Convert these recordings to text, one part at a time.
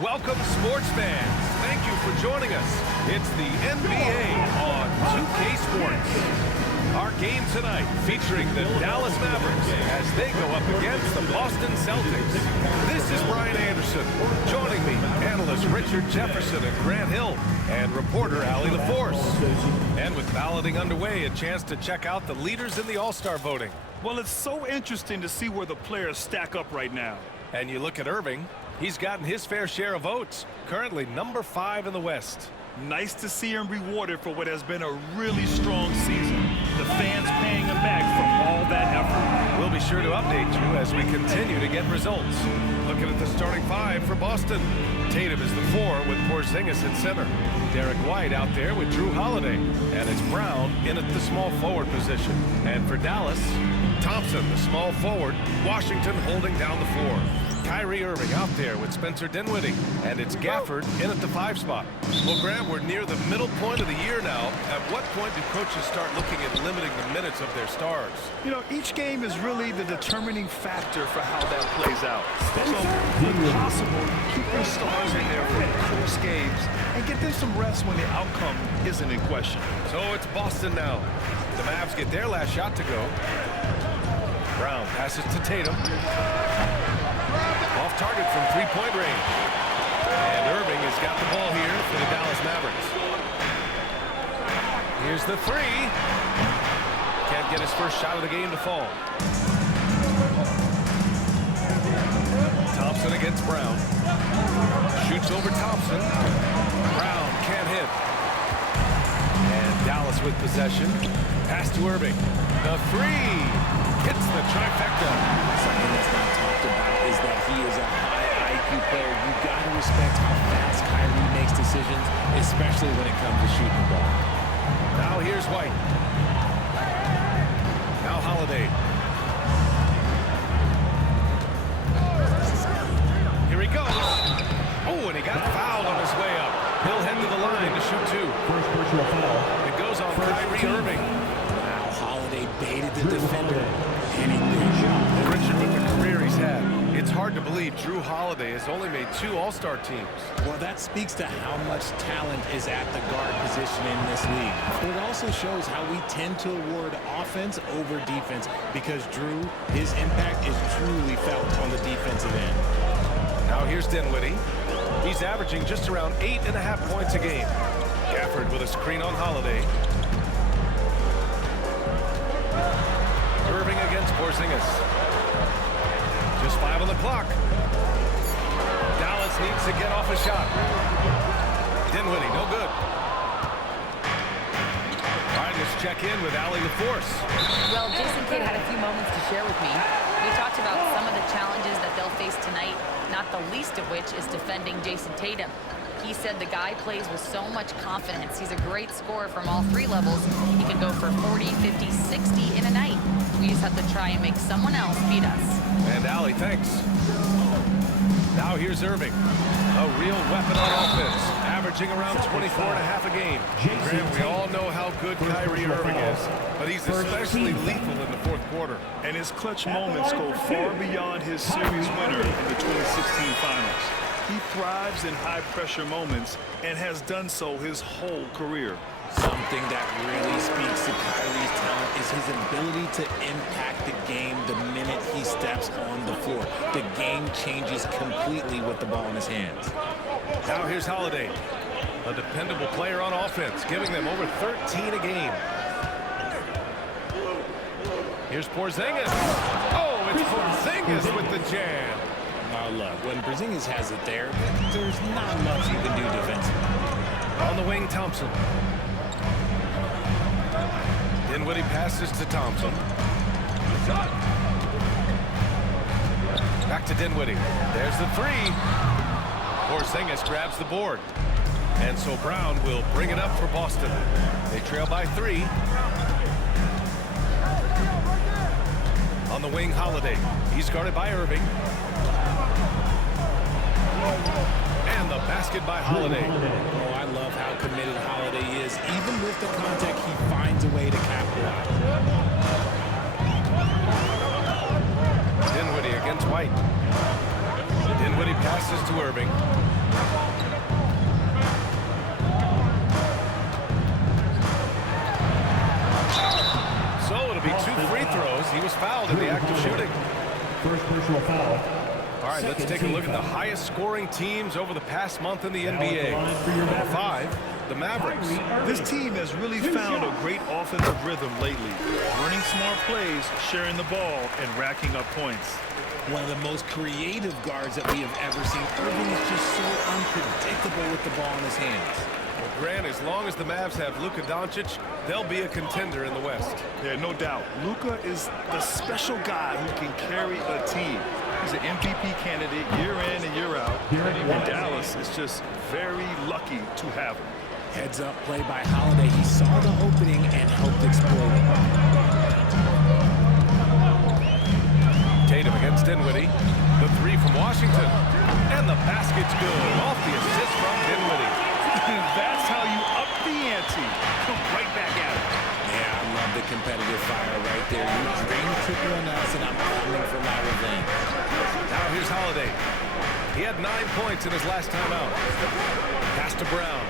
Welcome, sports fans. Thank you for joining us. It's the NBA on 2K Sports. Our game tonight featuring the Dallas Mavericks as they go up against the Boston Celtics. This is Brian Anderson. Joining me, analyst Richard Jefferson and Grant Hill, and reporter Allie LaForce. And with balloting underway, a chance to check out the leaders in the All-Star voting. Well, it's so interesting to see where the players stack up right now. And you look at Irving, he's gotten his fair share of votes, currently number 5 in the West. Nice to see him rewarded for what has been a really strong season. The fans paying him back for all that effort. We'll be sure to update you as we continue to get results. Looking at the starting 5 for Boston. Tatum is the 4 with Porzingis in center. Derek White out there with Drew Holiday. And it's Brown in at the small forward position. And for Dallas, Thompson, the small forward. Washington holding down the floor. Kyrie Irving out there with Spencer Dinwiddie. And it's Gafford in at the 5 spot. Well, Grant, we're near the middle point of the year now. At what point do coaches start looking at limiting the minutes of their stars? You know, each game is really the determining factor for how that plays out. So, when possible, keep your stars in there for close games and get them some rest when the outcome isn't in question. So it's Boston now. The Mavs get their last shot to go. Brown passes to Tatum. Off target from three-point range. And Irving has got the ball here for the Dallas Mavericks. Here's the 3. Can't get his first shot of the game to fall. Thompson against Brown. Shoots over Thompson. Brown can't hit. And Dallas with possession. Pass to Irving. The 3. Hits the trifecta. Something that's not talked about is that he is a high IQ player. You've got to respect how fast Kyrie makes decisions, especially when it comes to shooting the ball. Now here's White. Now Holiday. Here he goes. Oh, and he got fouled on his way up. He'll head to the line to shoot 2. First personal foul. It goes on Kyrie Irving. Wow, Holiday baited the defender. Richard, with the career he's had, it's hard to believe Drew Holiday has only made 2 All-Star teams. Well, that speaks to how much talent is at the guard position in this league. But it also shows how we tend to award offense over defense because Drew, his impact is truly felt on the defensive end. Now here's Dinwiddie. He's averaging just around 8.5 points a game. Gafford with a screen on Holiday. Irving against Porzingis. Just 5 on the clock. Dallas needs to get off a shot. Dinwiddie, no good. All right, let's check in with Allie LaForce. Well, Jason Kidd had a few moments to share with me. We talked about some of the challenges that they'll face tonight, not the least of which is defending Jason Tatum. He said the guy plays with so much confidence. He's a great scorer from all 3 levels. He can go for 40, 50, 60 in a night. We just have to try and make someone else beat us. And Allie, thanks. Now here's Irving. A real weapon on offense, averaging around 24.5 a game. Grant, we all know how good Kyrie Irving is, but he's especially lethal in the 4th quarter. And his clutch moments go far beyond his series winner in the 2016 Finals. He thrives in high-pressure moments and has done so his whole career. Something that really speaks to Kyrie's talent is his ability to impact the game the minute he steps on the floor. The game changes completely with the ball in his hands. Now here's Holiday, a dependable player on offense, giving them over 13 a game. Here's Porzingis. Oh, it's Porzingis with the jam. Now look, when Porzingis has it there, there's not much you can do defensively. On the wing, Thompson. Dinwiddie passes to Thompson. Back to Dinwiddie. There's the 3. Porzingis grabs the board. And so Brown will bring it up for Boston. They trail by 3. On the wing, Holiday. He's guarded by Irving. And the basket by Holiday. Oh, I love how committed Holiday is. Even with the contact, he finds a way to capitalize. Dinwiddie against White. Dinwiddie passes to Irving. So it'll be 2 free throws. He was fouled in the act of shooting. First personal foul. All right, let's take a look at the highest scoring teams over the past month in the NBA. Number 5, the Mavericks. This team has really found a great offensive rhythm lately. Running smart plays, sharing the ball, and racking up points. One of the most creative guards that we have ever seen. Irving is just so unpredictable with the ball in his hands. Well, Grant, as long as the Mavs have Luka Doncic, they'll be a contender in the West. Yeah, no doubt. Luka is the special guy who can carry a team. He's an MVP candidate year in and year out. And Dallas is just very lucky to have him. Heads up play by Holiday. He saw the opening and helped exploit it. Tatum against Dinwiddie. The 3 from Washington. And the basket's good. Off the assist from Dinwiddie. That's how you up the ante. Come right back at it. Yeah, I love the competitive fire right there. You drained triple on us, and I'm coming for my revenge. Now here's Holiday. He had 9 points in his last time out. Pass to Brown.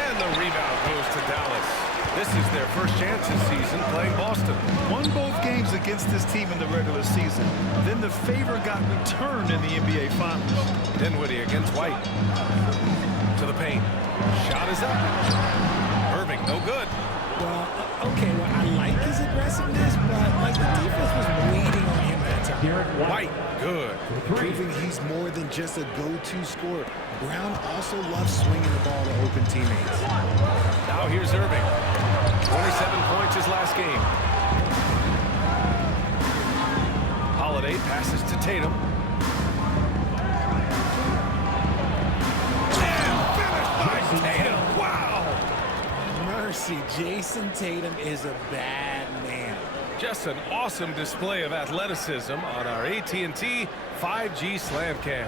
And the rebound goes to Dallas. This is their first chance this season playing Boston. Won both games against this team in the regular season. Then the favor got returned in the NBA Finals. Dinwiddie against White. To the paint. Shot is up. Irving, no good. Well, okay, well, I like his aggressiveness, but like the defense was waiting on him that time. White, good. Proving he's more than just a go-to scorer. Brown also loves swinging the ball to open teammates. Now here's Irving. 27 points his last game. Holiday passes to Tatum. And finished by Tatum. Wow! Mercy, Jason Tatum is a bad man. Just an awesome display of athleticism on our AT&T 5G Slam Cam.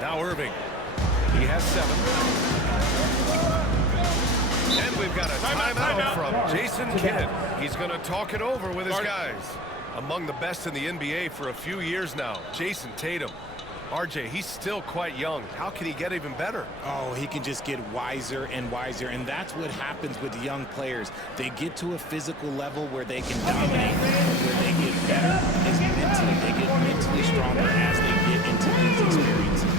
Now Irving. He has 7. And we've got a timeout from Jason Kidd. He's going to talk it over with his guys. Among the best in the NBA for a few years now, Jason Tatum. RJ, he's still quite young. How can he get even better? Oh, he can just get wiser and wiser, and that's what happens with young players. They get to a physical level where they can dominate, where they get better is mentally. They get mentally stronger as they get into these experiences.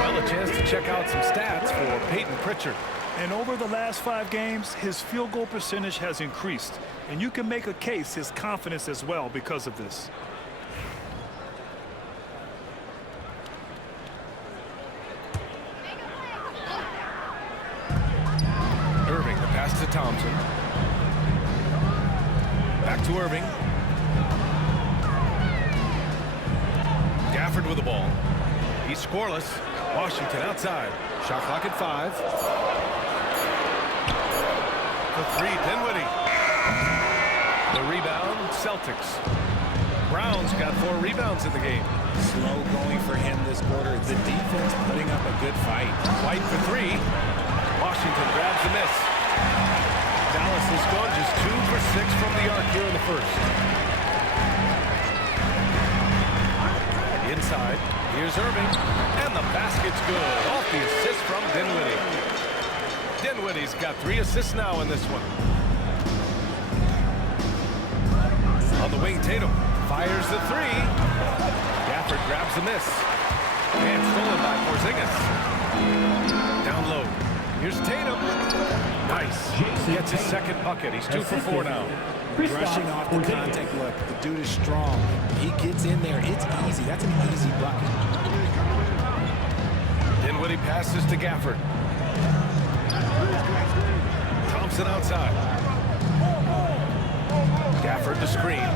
Well, a chance to check out some stats for Peyton Pritchard. And over the last 5 games, his field goal percentage has increased. And you can make a case his confidence as well because of this. Irving, the pass to Thompson. Back to Irving. Gafford with the ball. He's scoreless. Washington outside. Shot clock at 5. The 3, Dinwiddie. The rebound, Celtics. Brown's got 4 rebounds in the game. Slow going for him this quarter. The defense putting up a good fight. White for 3. Washington grabs the miss. Dallas has gone just 2 for 6 from the arc here in the first. Inside, here's Irving, and the basket's good. Off the assist from Dinwiddie. Dinwiddie's got 3 assists now in this one. On the wing, Tatum fires the 3. Gafford grabs the miss. And stolen by Porzingis. Down low. Here's Tatum. Nice. Gets his second bucket. He's 2 for 4 now. Rushing off the contact look. The dude is strong. He gets in there. It's easy. That's an easy bucket. Dinwiddie passes to Gafford. Thompson outside. Gafford the screen.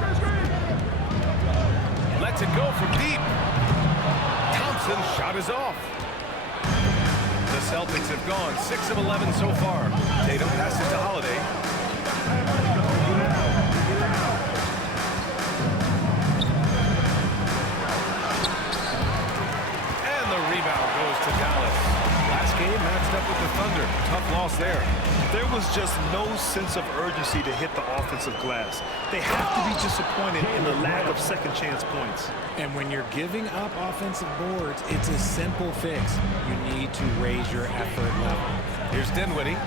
Lets it go from deep. Thompson's shot is off. The Celtics have gone 6 of 11 so far. Tatum passes to Holiday. And the rebound goes loss there. There was just no sense of urgency to hit the offensive glass. They have to be disappointed in the lack of second chance points. And when you're giving up offensive boards, it's a simple fix. You need to raise your effort level. Here's Dinwiddie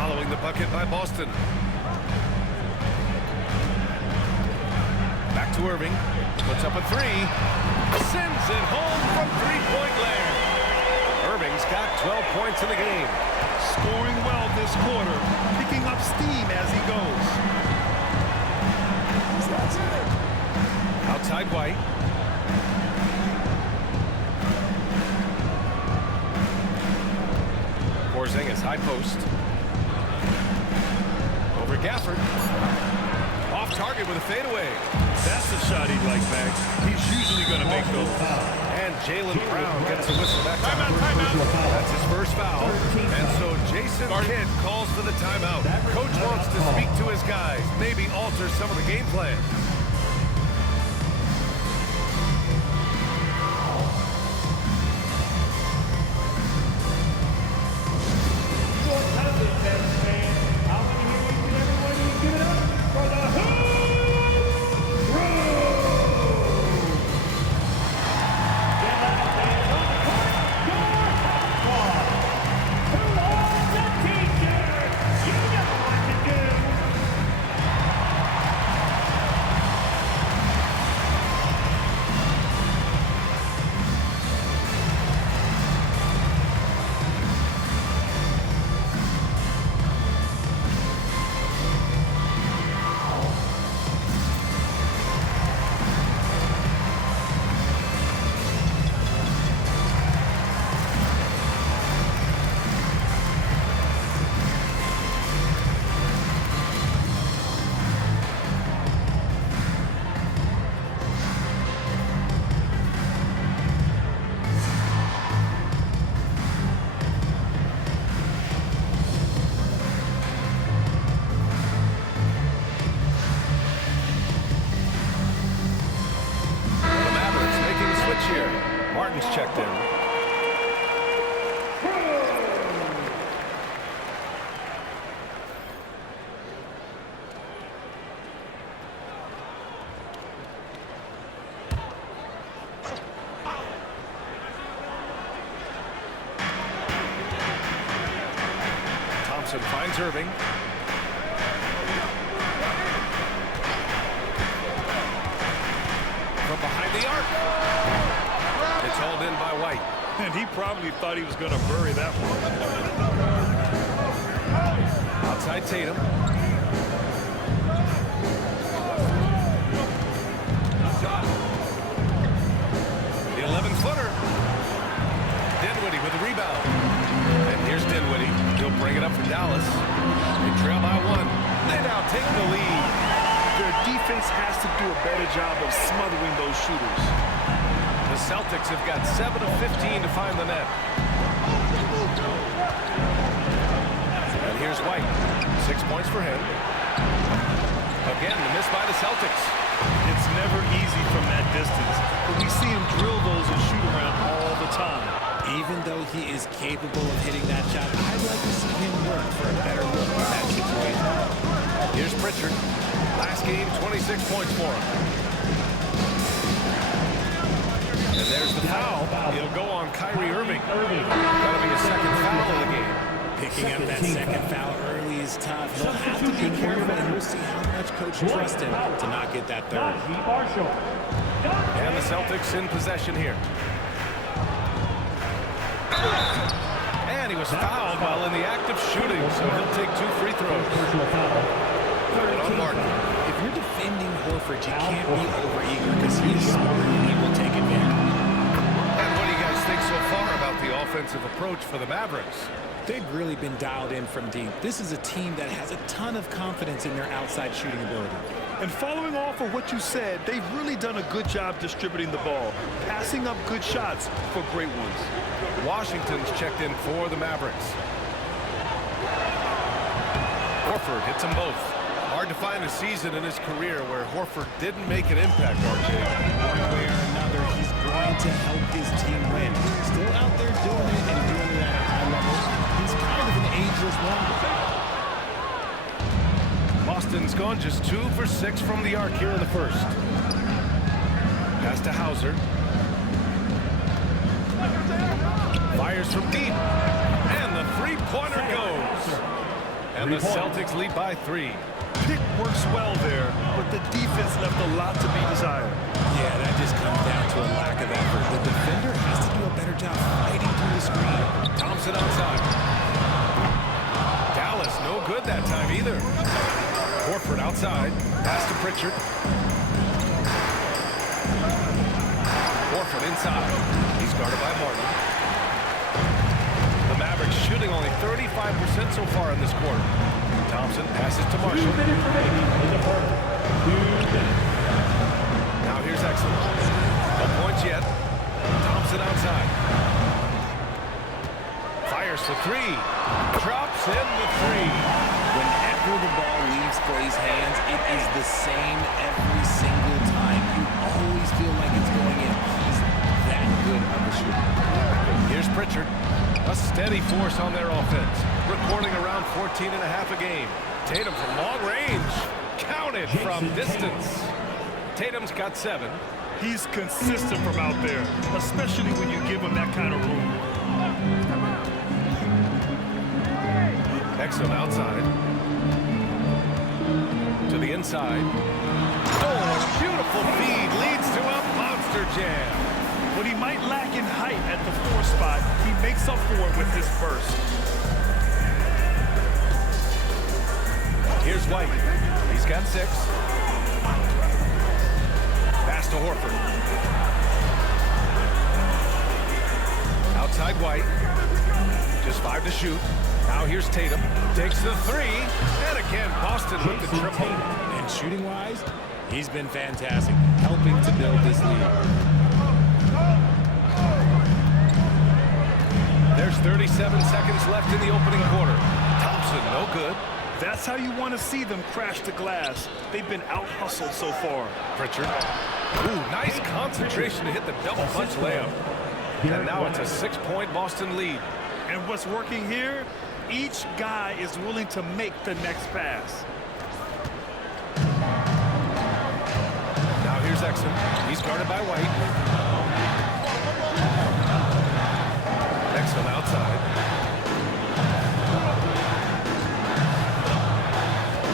following the bucket by Boston. Back to Irving. Puts up a three. Sends it home from three-point land. Irving's got 12 points in the game. Scoring well this quarter, picking up steam as he goes. Outside White. Porzingis, high post. Over Gafford. Off target with a fadeaway. That's the shot he'd like, Max. He's usually going to make those. And Jaylen Brown gets a whistle that time. Timeout. That's his first foul. And so Jason Kidd calls for the timeout. Coach wants to speak to his guys, maybe alter some of the game plan. Martin's checked in. Thompson finds Irving. From behind the arc. It's hauled in by White. And he probably thought he was going to bury that one. Outside Tatum. The 11-footer. Dinwiddie with the rebound. And here's Dinwiddie. He'll bring it up for Dallas. They trail by one. They now take the lead. Their defense has to do a better job of smothering those shooters. The Celtics have got 7 of 15 to find the net. And here's White. 6 points for him. Again, the miss by the Celtics. It's never easy from that distance, but we see him drill those and shoot around all the time. Even though he is capable of hitting that shot, I'd like to see him work for a better look at that situation. Here's Pritchard. Last game, 26 points for him. And there's the foul. It'll go on Kyrie Irving. That'll be a second foul of the game. Picking up that second foul early is tough. He'll have to be careful, and we'll see how much Coach trusts him to not get that third. And the Celtics in possession here. And he was fouled while in the act of shooting, so he'll take 2 free throws. And on Martin. If you're defending Horford, you can't be overeager because he's smart and he will take advantage. And what do you guys think so far about the offensive approach for the Mavericks? They've really been dialed in from deep. This is a team that has a ton of confidence in their outside shooting ability. And following off of what you said, they've really done a good job distributing the ball, passing up good shots for great ones. Washington's checked in for the Mavericks. Horford hits them both. Hard to find a season in his career where Horford didn't make an impact, RJ. One way or another, he's going to help his team win. Still out there doing it and doing it at a high level. He's kind of an ageless wonder. gone just 2 for 6 from the arc here in the first. Pass to Hauser. Fires from deep. And the three-pointer goes. And the Celtics lead by 3. Pick works well there, but the defense left a lot to be desired. Yeah, that just comes down to a lack of effort. The defender has to do a better job fighting through the screen. Thompson outside. Dallas no good that time either. Horford outside. Pass to Pritchard. Horford inside. He's guarded by Martin. The Mavericks shooting only 35% so far in this quarter. Thompson passes to Marshall. 2 minutes remaining in the quarter. 2 minutes. Now here's Exum. No points yet. Thompson outside. Fires for 3. Drops in the 3. Whenever the ball leaves Clay's hands, it is the same every single time. You always feel like it's going in. He's that good of a shooter. Here's Pritchard. A steady force on their offense. Recording around 14.5 a game. Tatum from long range. Counted from distance. Tatum's got 7. He's consistent from out there, especially when you give him that kind of room. Exum outside. To the inside. Oh, beautiful feed. Leads to a monster jam. What he might lack in height at the 4 spot, he makes up for it with his burst. Here's White. He's got 6. Pass to Horford. Outside White. Just 5 to shoot. Now here's Tatum. Takes the 3. And again, Boston with the triple. And shooting-wise, he's been fantastic, helping to build this lead. There's 37 seconds left in the opening quarter. Thompson, no good. That's how you want to see them crash the glass. They've been out-hustled so far. Pritchard. Ooh, nice concentration to hit the double punch layup. And now it's a 6-point Boston lead. And what's working here? Each guy is willing to make the next pass. Now here's Exum. He's guarded by White. Exum outside.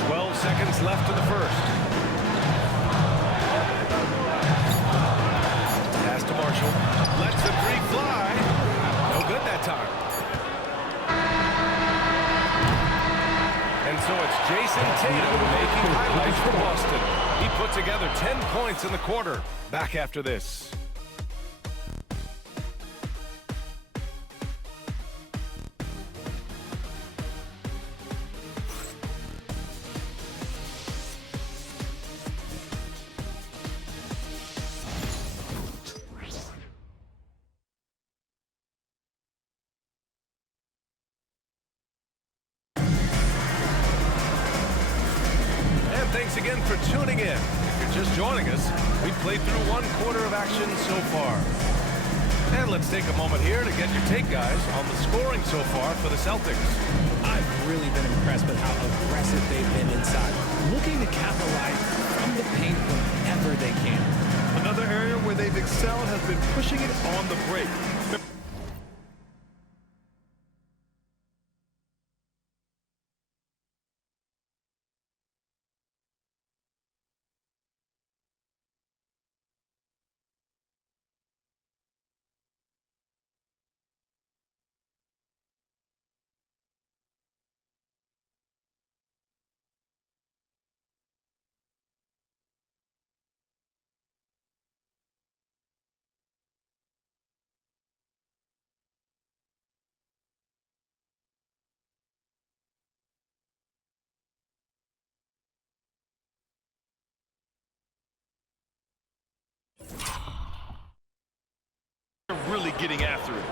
12 seconds left in the first. Pass to Marshall. Lets the 3 fly. No good that time. And so it's Jason Tatum making highlights for Boston. He put together 10 points in the quarter. Back after this. Thanks again for tuning in. If you're just joining us, we've played through 1 quarter of action so far. And let's take a moment here to get your take, guys, on the scoring so far for the Celtics. I've really been impressed with how aggressive they've been inside, looking to capitalize from the paint whenever they can. Another area where they've excelled has been pushing it on the break. Really getting after it.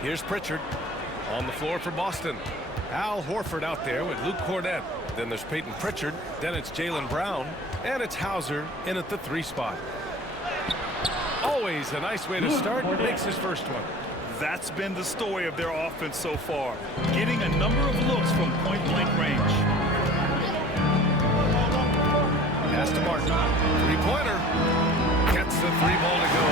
Here's Pritchard on the floor for Boston. Al Horford out there with Luke Cornett. Then there's Peyton Pritchard. Then it's Jaylen Brown. And it's Hauser in at the 3 spot. Always a nice way to start. Makes his first one. That's been the story of their offense so far, getting a number of looks from point-blank range. Pass to Martin. Three-pointer. Gets the three ball to go.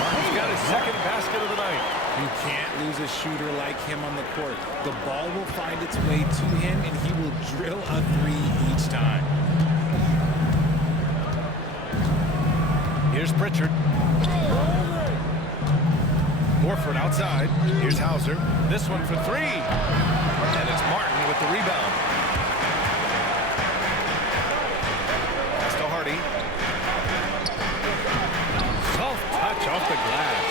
Martin's got his second basket of the night. You can't lose a shooter like him on the court. The ball will find its way to him, and he will drill a three each time. Here's Pritchard. Horford outside. Here's Hauser. This one for three. And it's Martin with the rebound. Pass to Hardy. Soft touch off the glass.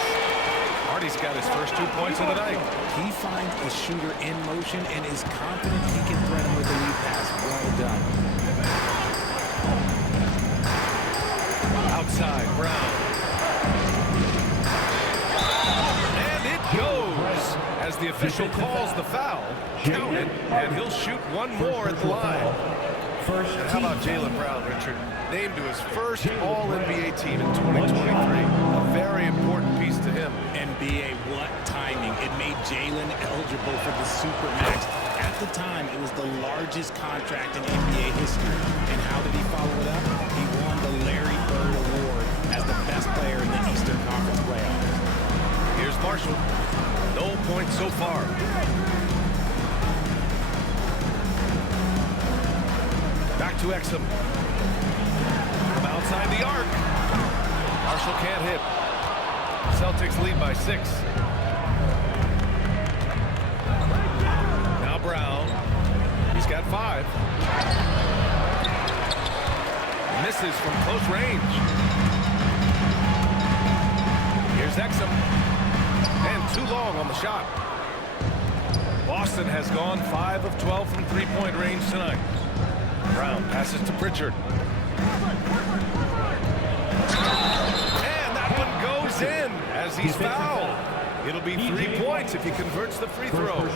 Hardy's got his first 2 points of the night. He finds a shooter in motion and is confident he can thread him with a lead pass. Well done. Outside, Brown. And it goes as the official calls the foul. Count it, and he'll shoot one more at the line. And how about Jaylen Brown, Richard? Named to his first All-NBA team in 2023. A very important piece to him. NBA, what timing. It made Jaylen eligible for the Supermax. At the time, it was the largest contract in NBA history. And how did he follow it up? He won the Larry Bird Award as the best player in the Eastern Conference playoffs. Here's Marshall. No points so far. Back to Exum. From outside the arc. Marshall can't hit. Celtics lead by 6. Now Brown. He's got 5. Misses from close range. Here's Exum. And too long on the shot. Boston has gone 5 of 12 from three-point range tonight. Brown passes to Pritchard. And that one goes in as he's fouled. It'll be 3 points if he converts the free throw.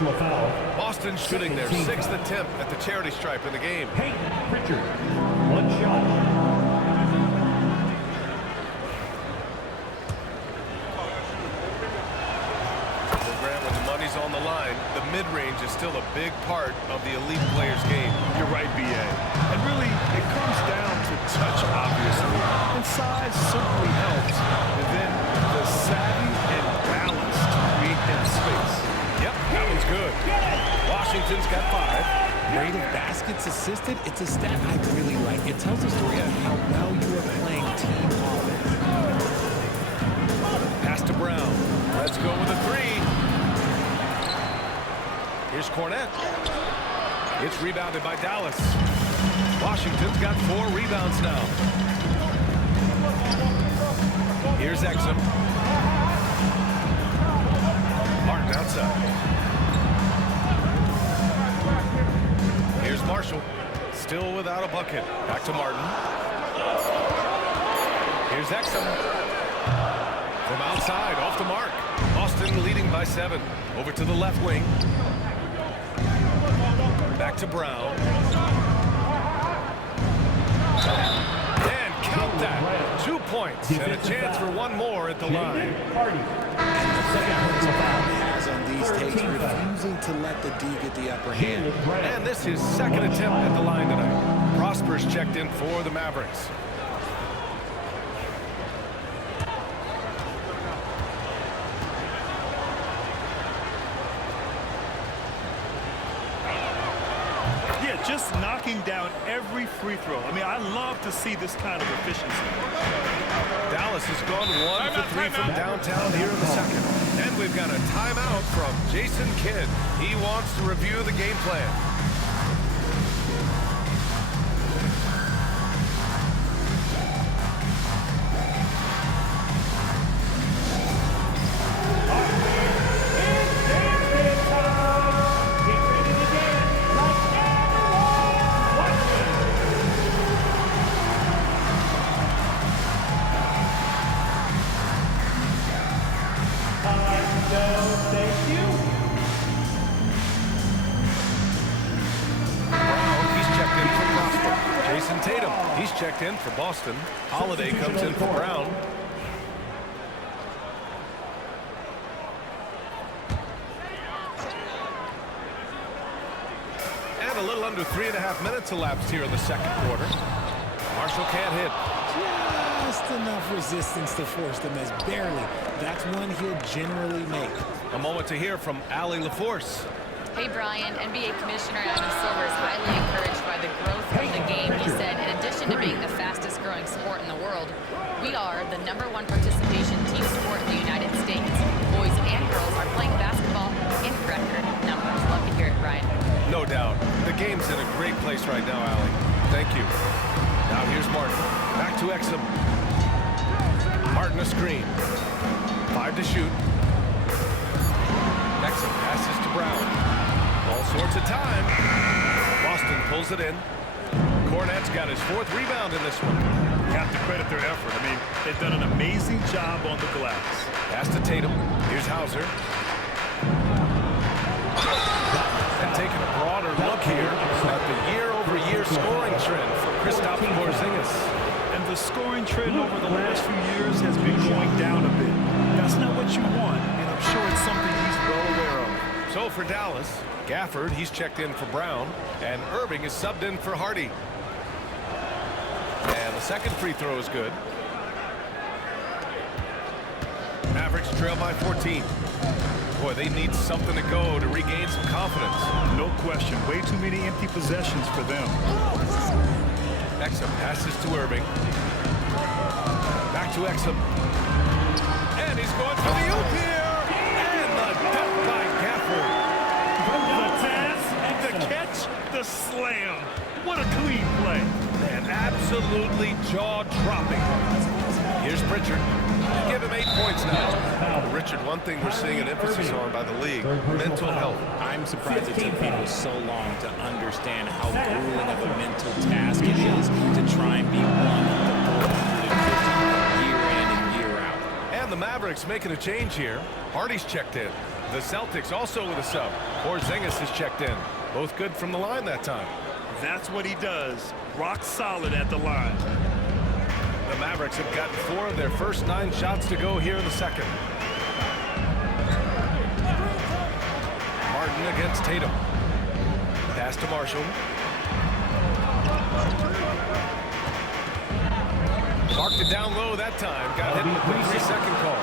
Boston shooting their 6th attempt at the charity stripe in the game. Peyton Pritchard, 1 shot. On the line, the mid-range is still a big part of the elite player's game. You're right, B.A. And really, it comes down to touch, obviously. And size certainly helps. And then the savvy and balance to create that space. Yep, that one's good. Washington's got 5. Rate of baskets assisted, it's a stat I really like. It tells a story of how well you are playing team offense. Pass to Brown. Let's go with a 3. Here's Cornette. It's rebounded by Dallas. Washington's got 4 rebounds now. Here's Exum. Martin outside. Here's Marshall. Still without a bucket. Back to Martin. Here's Exum. From outside, off the mark. Boston leading by 7. Over to the left wing. Back to Brown. And count that. 2 points and a chance for one more at the line. And the foul has on these takes, refusing to let the D get the upper hand. And this is second attempt at the line tonight. Prosper's checked in for the Mavericks. Just knocking down every free throw. I mean, I love to see this kind of efficiency. Dallas has gone 1 for 3 from downtown here in the second. And we've got a timeout from Jason Kidd. He wants to review the game plan. Tatum, he's checked in for Boston. Holiday comes in for Brown. under 3.5 minutes elapsed here in the second quarter. Marshall can't hit. Just enough resistance to force the miss. Barely. That's one he'll generally make. A moment to hear from Allie LaForce. Hey, Brian, NBA Commissioner Adam Silver is highly encouraged by the growth of the game. He said, in addition to being the fastest growing sport in the world, we are the #1 participation team sport in the United States. Boys and girls are playing basketball in record numbers. Love to hear it, Brian. No doubt. The game's in a great place right now, Allie. Thank you. Now here's Martin. Back to Exum. Martin a screen. 5 to shoot. Exum passes to Brown. All sorts of time. Boston pulls it in. Cornette's got his 4th rebound in this one. You have to credit their effort. I mean, they've done an amazing job on the glass. Pass to Tatum. Here's Hauser. And taking a broader look here at the year-over-year scoring trend for Kristaps Porzingis. And the scoring trend over the last few years has been going down a bit. That's not what you want, and I'm sure it's something he's well aware of. So for Dallas, Gafford, he's checked in for Brown, and Irving is subbed in for Hardy. And the second free throw is good. Mavericks trail by 14. Boy, they need something to go to regain some confidence. No question. Way too many empty possessions for them. Exum passes to Irving. Back to Exum. And he's going for the oop here. And the dunk by Gafford. The pass, the catch, the slam. What a clean play. And absolutely jaw-dropping. Here's Pritchard. Give him 8 points now. Richard, one thing we're seeing an emphasis on by the league, mental health. I'm surprised it took people so long to understand how grueling of a mental task it is to try and be one of the 450 year in and year out. And the Mavericks making a change here. Hardy's checked in. The Celtics also with a sub. Porzingis is checked in. Both good from the line that time. That's what he does. Rock solid at the line. The Mavericks have gotten 4 of their first 9 shots to go here in the second. Martin against Tatum. Pass to Marshall. Marked it down low that time. Got hit with the 3-second call.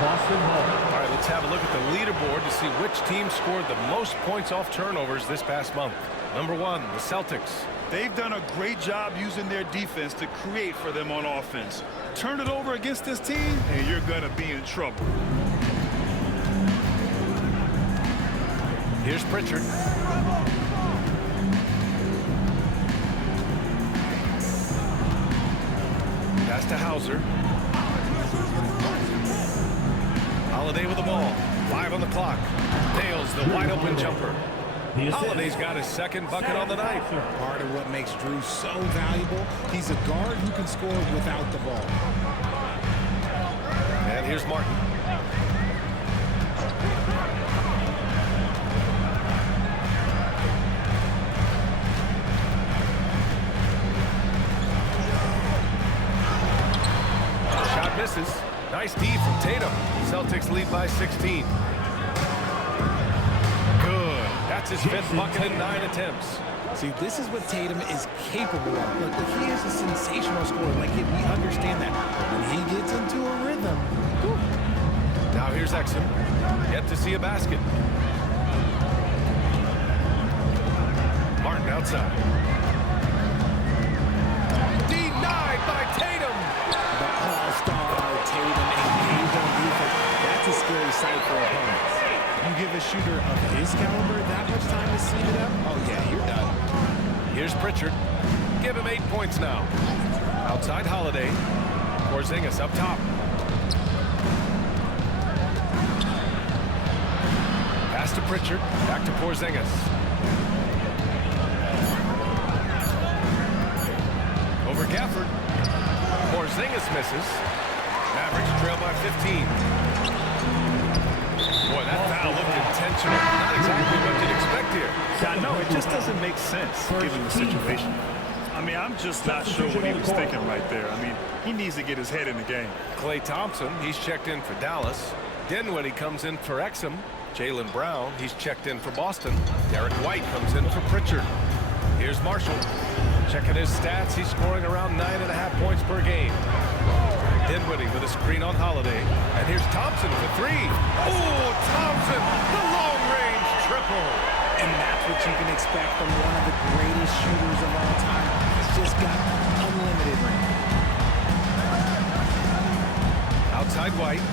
Boston Hall. All right, let's have a look at the leaderboard to see which team scored the most points off turnovers this past month. Number 1, the Celtics. They've done a great job using their defense to create for them on offense. Turn it over against this team, and you're going to be in trouble. Here's Pritchard. Pass to Hauser. Holiday with the ball. 5 on the clock. Nails the wide open jumper. Holiday's got his second bucket on the night. Part of what makes Drew so valuable, he's a guard who can score without the ball. And here's Martin. Shot misses. Nice D from Tatum. Celtics lead by 16. That's his 5th bucket in 9 attempts. See, this is what Tatum is capable of. Look, he is a sensational scorer. Like, we understand that. When he gets into a rhythm. Whew. Now here's Exum. Yet to see a basket. Martin outside. Denied by Tatum. The all-star Tatum engaged on defense. That's a scary sight for opponents. You give a shooter of his caliber that much time to seat it up, oh yeah, you're done. Here's Pritchard. Give him 8 points now. Outside Holiday. Porzingis up top. Pass to Pritchard. Back to Porzingis. Over Gafford. Porzingis misses. Mavericks trail by 15. Boy, that foul looked intentional. Not exactly what you'd expect here. Yeah, no, it just doesn't make sense given the situation. I mean, I'm just not sure what he was thinking right there. I mean, he needs to get his head in the game. Klay Thompson, he's checked in for Dallas. Dinwiddie comes in for Exum. Jaylen Brown, he's checked in for Boston. Derek White comes in for Pritchard. Here's Marshall. Checking his stats, he's scoring around 9.5 points per game. Dinwiddie with a screen on Holiday. And here's Thompson for three. Oh, Thompson, the long-range triple. And that's what you can expect from one of the greatest shooters of all time. He's just got unlimited range. Outside White.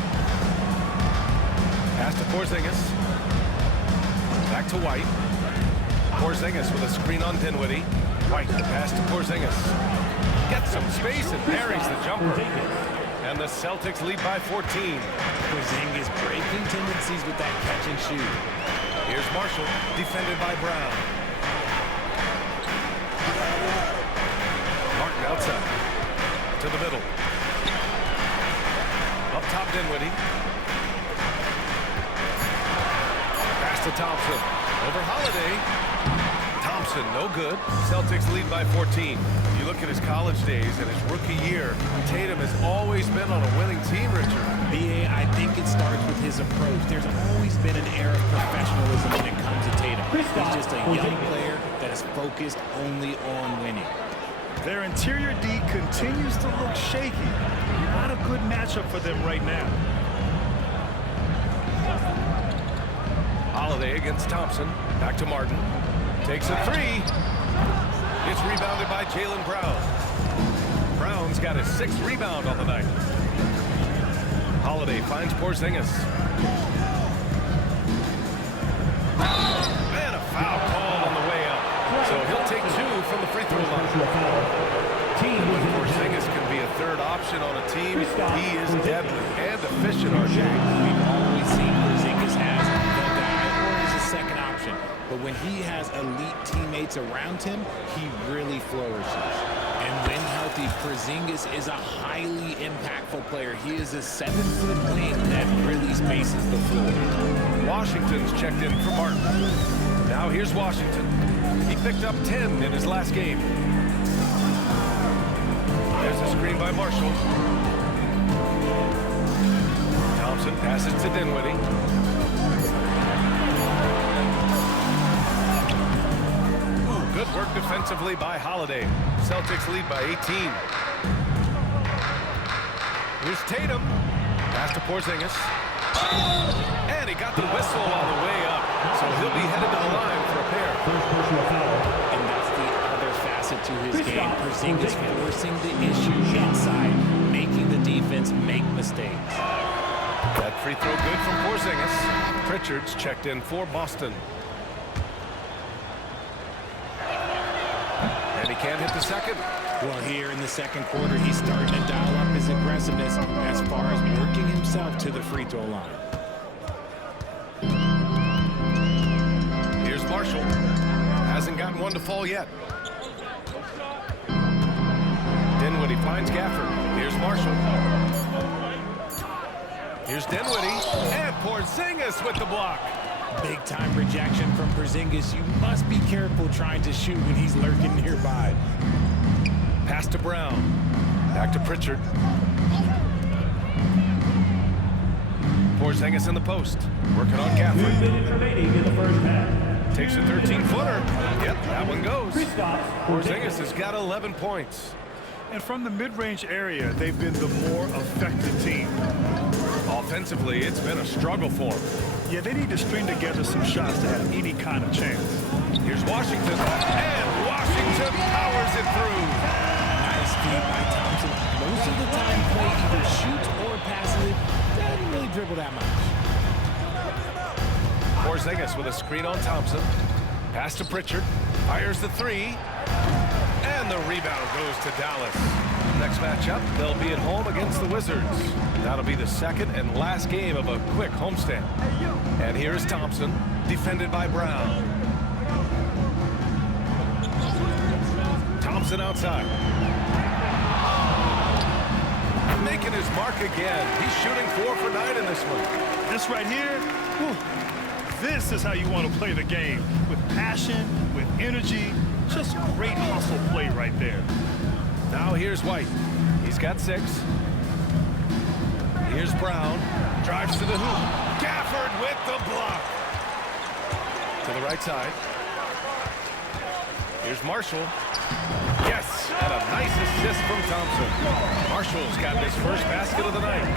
Pass to Porzingis. Back to White. Porzingis with a screen on Dinwiddie. White, the pass to Porzingis. Gets some space and parries the jumper. And the Celtics lead by 14. Porzingis breaking tendencies with that catch and shoot. Here's Marshall, defended by Brown. Martin outside. To the middle. Up top, Dinwiddie. Pass to Thompson. Over Holiday. Thompson, no good. Celtics lead by 14. You look at his college days and his rookie year, Tatum has always been on a winning team, Richard. B.A., I think it starts with his approach. There's always been an air of professionalism when it comes to Tatum. He's just a young player that is focused only on winning. Their interior D continues to look shaky. Not a good matchup for them right now. Holiday against Thompson. Back to Martin. Takes a three. It's rebounded by Jaylen Brown. Brown's got his 6th rebound on the night. Holiday finds Porzingis. And a foul called on the way up. So he'll take 2 from the free throw line. Porzingis can be a third option on a team. He is deadly and efficient, RJ. We've always seen Porzingis has the guy or is a second option. But when he has elite teammates around him, he really flourishes. And when healthy, Porzingis is a highly impactful player. He is a 7-foot wing that really spaces the floor. Washington's checked in for Martin. Now here's Washington. He picked up 10 in his last game. There's a screen by Marshall. Thompson passes to Dinwiddie. Good work defensively by Holiday. Celtics lead by 18. Here's Tatum. Pass to Porzingis. And he got the whistle on the way up. So he'll be headed to the line for a pair. And that's the other facet to his game. Porzingis forcing the issue inside, making the defense make mistakes. That free throw good from Porzingis. Pritchard's checked in for Boston. And he can't hit the second. Well, here in the second quarter, he's starting to dial up his aggressiveness as far as working himself to the free throw line. Here's Marshall. Hasn't gotten one to fall yet. Dinwiddie finds Gafford. Here's Marshall. Here's Dinwiddie. And Porzingis with the block. Big-time rejection from Porzingis. You must be careful trying to shoot when he's lurking nearby. Pass to Brown. Back to Pritchard. Porzingis in the post. Working on Gafford. 2 minutes remaining in the first half. Takes a 13-footer. Yep, that one goes. Porzingis has got 11 points. And from the mid-range area, they've been the more effective team. Offensively, it's been a struggle for them. Yeah, they need to string together some shots to have any kind of chance. Here's Washington. And Washington powers it through. Nice feed by Thompson. Most of the time, Clay either shoots or passes it. Doesn't really dribble that much. Porzingis with a screen on Thompson. Pass to Pritchard. Fires the three. And the rebound goes to Dallas. Next matchup, they'll be at home against the Wizards. That'll be the second and last game of a quick homestand. And here's Thompson, defended by Brown. Thompson outside. Making his mark again. He's shooting 4 for 9 in this one. This right here, this is how you want to play the game. With passion, with energy, just great hustle play right there. Now here's White. He's got 6. Here's Brown. Drives to the hoop. Gafford with the block. To the right side. Here's Marshall. Yes, and a nice assist from Thompson. Marshall's got his first basket of the night.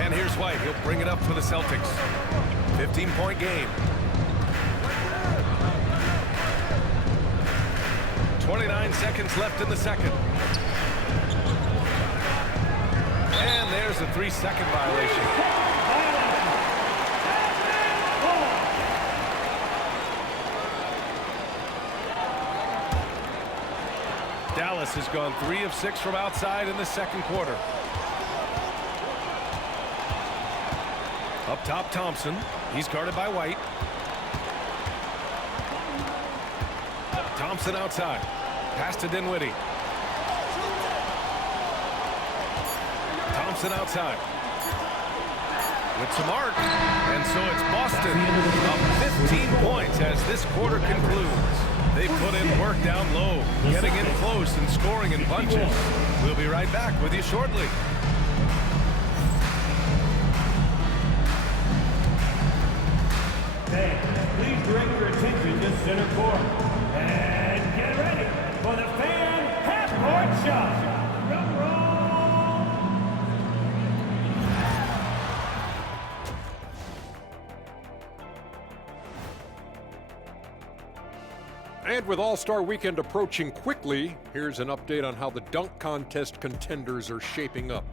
And here's White. He'll bring it up for the Celtics. 15-point game. 29 seconds left in the second. And there's a 3-second violation. Dallas has gone 3 of 6 from outside in the second quarter. Up top, Thompson. He's guarded by White. Thompson outside. Pass to Dinwiddie. Thompson outside. With some arc. And so it's Boston up 15 points as this quarter concludes. They put in work down low, getting in close and scoring in bunches. We'll be right back with you shortly. Please direct your attention to center court. And get ready for the fan half-court shot. Drum roll. And with All-Star Weekend approaching quickly, here's an update on how the dunk contest contenders are shaping up.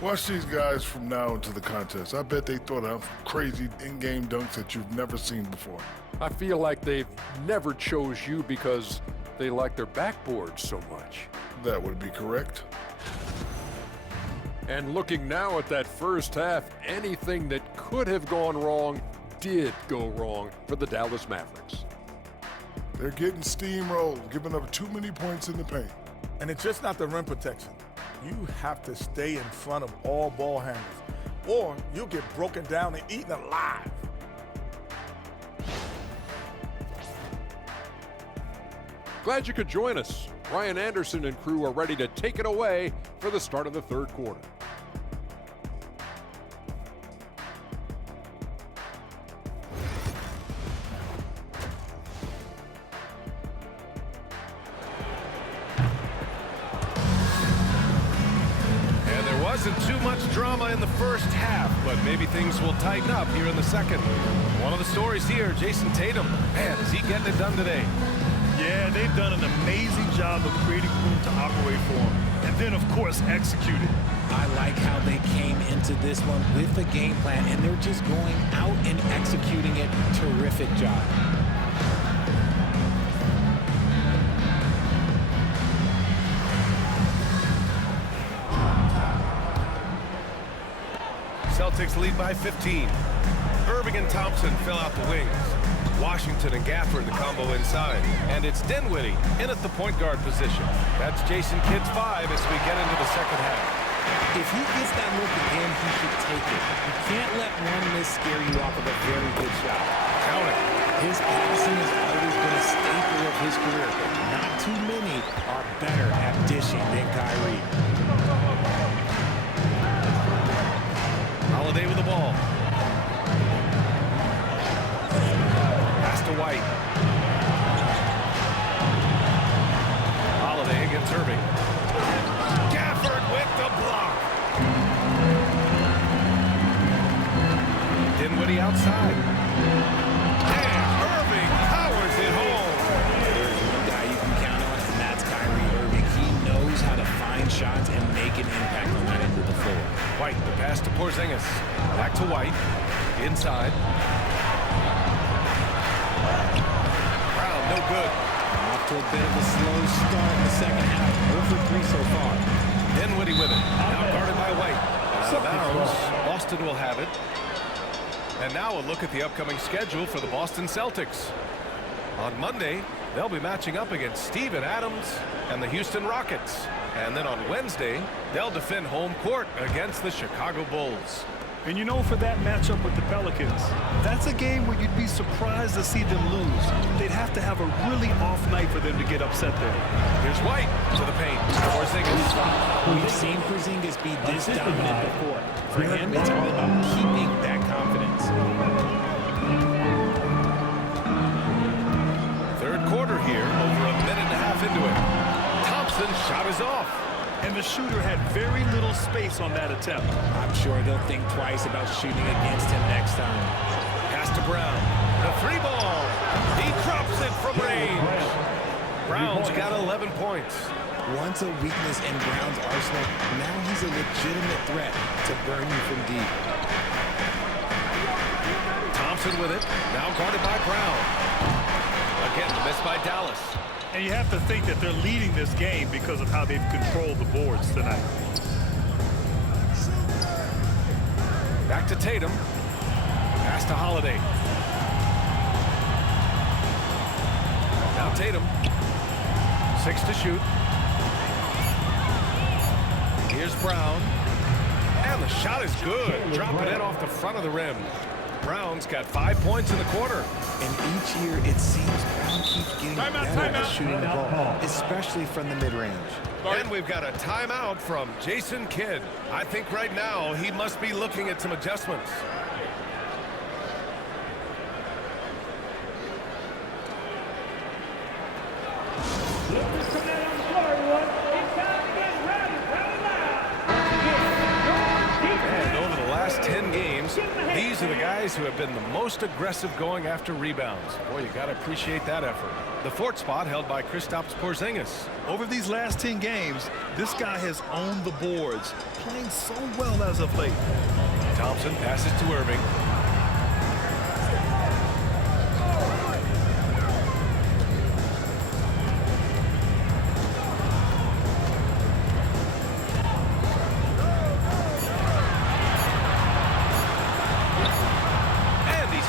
Watch these guys from now into the contest. I bet they throw down crazy in-game dunks that you've never seen before. I feel like they've never chose you because they like their backboards so much. That would be correct. And looking now at that first half, anything that could have gone wrong did go wrong for the Dallas Mavericks. They're getting steamrolled, giving up too many points in the paint. And it's just not the rim protection. You have to stay in front of all ball handlers, or you'll get broken down and eaten alive. Glad you could join us. Ryan Anderson and crew are ready to take it away for the start of the third quarter. Wasn't too much drama in the first half, but maybe things will tighten up here in the second. One of the stories here, Jason Tatum. Man, is he getting it done today? Yeah, they've done an amazing job of creating room to operate for him. And then, of course, execute it. I like how they came into this one with a game plan, and they're just going out and executing it. Terrific job. Celtics lead by 15. Irving and Thompson fill out the wings. Washington and Gafford the combo inside. And it's Dinwiddie in at the point guard position. That's Jason Kidd's 5 as we get into the second half. If he gets that look again, he should take it. You can't let one miss scare you off of a very good shot. Count it. His passing has always been a staple of his career. Not too many are better at dishing than Kyrie. Holiday with the ball. Pass to White. Holiday against Irving. Gafford with the block. Dinwiddie outside. And Irving powers it home. There's one guy you can count on, and that's Kyrie Irving. He knows how to find shots and make an impact on that end of the floor. White, the pass to Porzingis. Back to White. Inside. Brown, no good. Off to a bit of a slow start in the second half. 0 for 3 so far. Dinwiddie with it. Now guarded by White. Out of bounds. Boston will have it. And now a look at the upcoming schedule for the Boston Celtics. On Monday, they'll be matching up against Steven Adams and the Houston Rockets. And then on Wednesday, they'll defend home court against the Chicago Bulls. And you know, for that matchup with the Pelicans, that's a game where you'd be surprised to see them lose. They'd have to have a really off night for them to get upset there. Here's White to the paint. Porzingis. We've seen Porzingis be this dominant before. For him, it's all about keeping that confidence. into it. Thompson's shot is off. And the shooter had very little space on that attempt. I'm sure they'll think twice about shooting against him next time. Pass to Brown. The three ball. He drops it from range. Brown's got 11 points. Once a weakness in Brown's arsenal, now he's a legitimate threat to burn you from deep. Thompson with it. Now guarded by Brown. Again, the miss by Dallas. And you have to think that they're leading this game because of how they've controlled the boards tonight. Back to Tatum. Pass to Holiday. Now Tatum. 6 to shoot. Here's Brown. And the shot is good. Dropping it off the front of the rim. Brown's got 5 points in the quarter. And each year, it seems Brown keeps getting better at shooting the ball, especially from the mid-range. And we've got a timeout from Jason Kidd. I think right now he must be looking at some adjustments. And over the last 10 games, these are the guys who have been the most aggressive going after rebounds. Boy, you got to appreciate that effort. The fourth spot held by Kristaps Porzingis. Over these last 10 games, this guy has owned the boards, playing so well as of late. Thompson passes to Irving.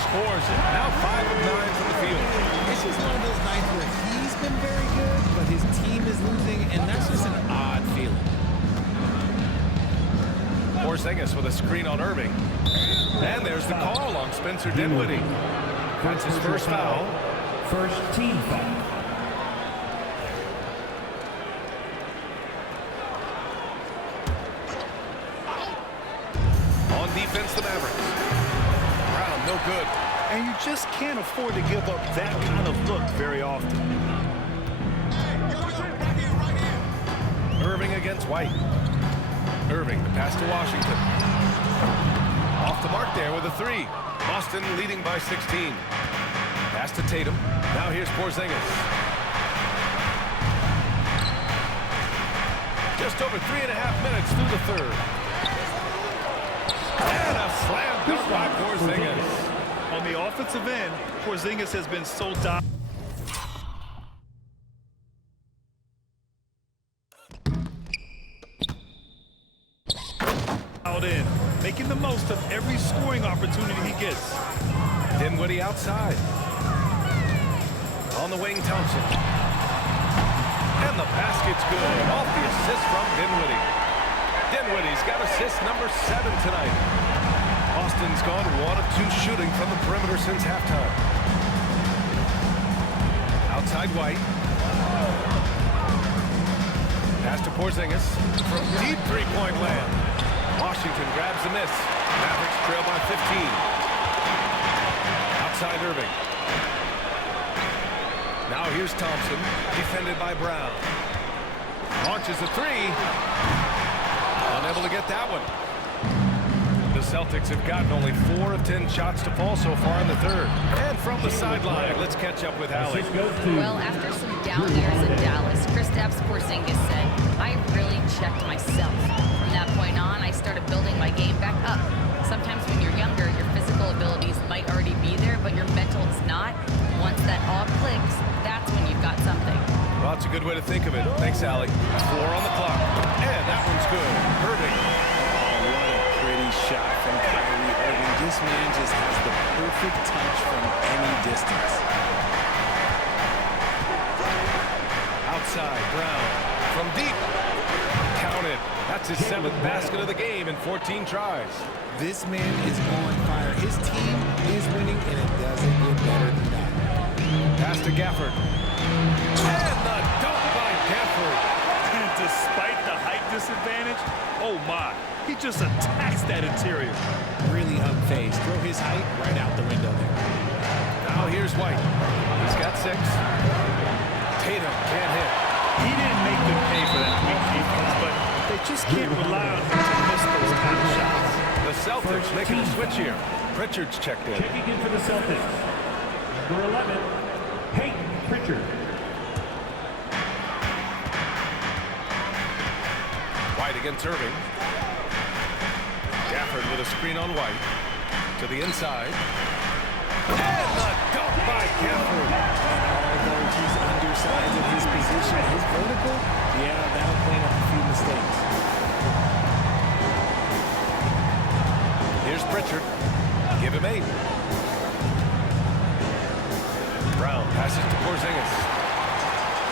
Scores it. Now 5 of 9 from the field. This is one of those nights where he's been very good, but his team is losing, and that's just an odd feeling. Porzingis with a screen on Irving. And there's the call on Spencer Dinwiddie. That's his first foul. First team foul. On defense, the Mavericks. Brown, no good. And you just can't afford to give up that kind of look very often. Irving against White. Irving, the pass to Washington. Off the mark there with a three. Boston leading by 16. Pass to Tatum. Now here's Porzingis. Just over 3.5 minutes through the third. And a slam dunk by Porzingis. On the offensive end, Porzingis has been so dominant. Out in, making the most of every scoring opportunity he gets. Dinwiddie outside. On the wing, Thompson. And the basket's good. Off the assist from Dinwiddie. Dinwiddie's got assist number 7 tonight. Boston's gone 1 of 2 shooting from the perimeter since halftime. Outside White. Pass to Porzingis. From deep three-point land. Washington grabs the miss. Mavericks trail by 15. Outside Irving. Now here's Thompson, defended by Brown. Launches a three. Unable to get that one. The Celtics have gotten only 4 of 10 shots to fall so far in the third. And from the sideline, let's catch up with Allie. Well, after some down years in Dallas, Kristaps Porzingis said, I really checked myself. From that point on, I started building my game back up. Sometimes when you're younger, your physical abilities might already be there, but your mental is not. Once that all clicks, that's when you've got something. Well, that's a good way to think of it. Thanks, Allie. 4 on the clock. And that one's good. Irving. Oh, what a pretty shot from Kyrie Irving. This man just has the perfect touch from any distance. Outside, Brown. From deep. Counted. That's his 7th basket of the game in 14 tries. This man is on fire. His team is winning, and it doesn't get better than that. Pass to Gafford. And the dunk by Gafford. And despite the height disadvantage, oh my, he just attacks that interior. Really unfazed. Throw his height right out the window there. Now here's White. He's got 6. Tatum can't hit. He didn't make them pay for that weak defense, but they just can't rely on him to miss those kind of shots. The Celtics making a switch here. Pritchard's checked in. Checking in for the Celtics. Number 11, Peyton Pritchard. White against Irving. Gafford with a screen on White. To the inside. And the dunk by Gafford. Although he's undersized in his position, his vertical, yeah, that'll clean up a few mistakes. Here's Pritchard. Give him 8. Brown passes to Porzingis.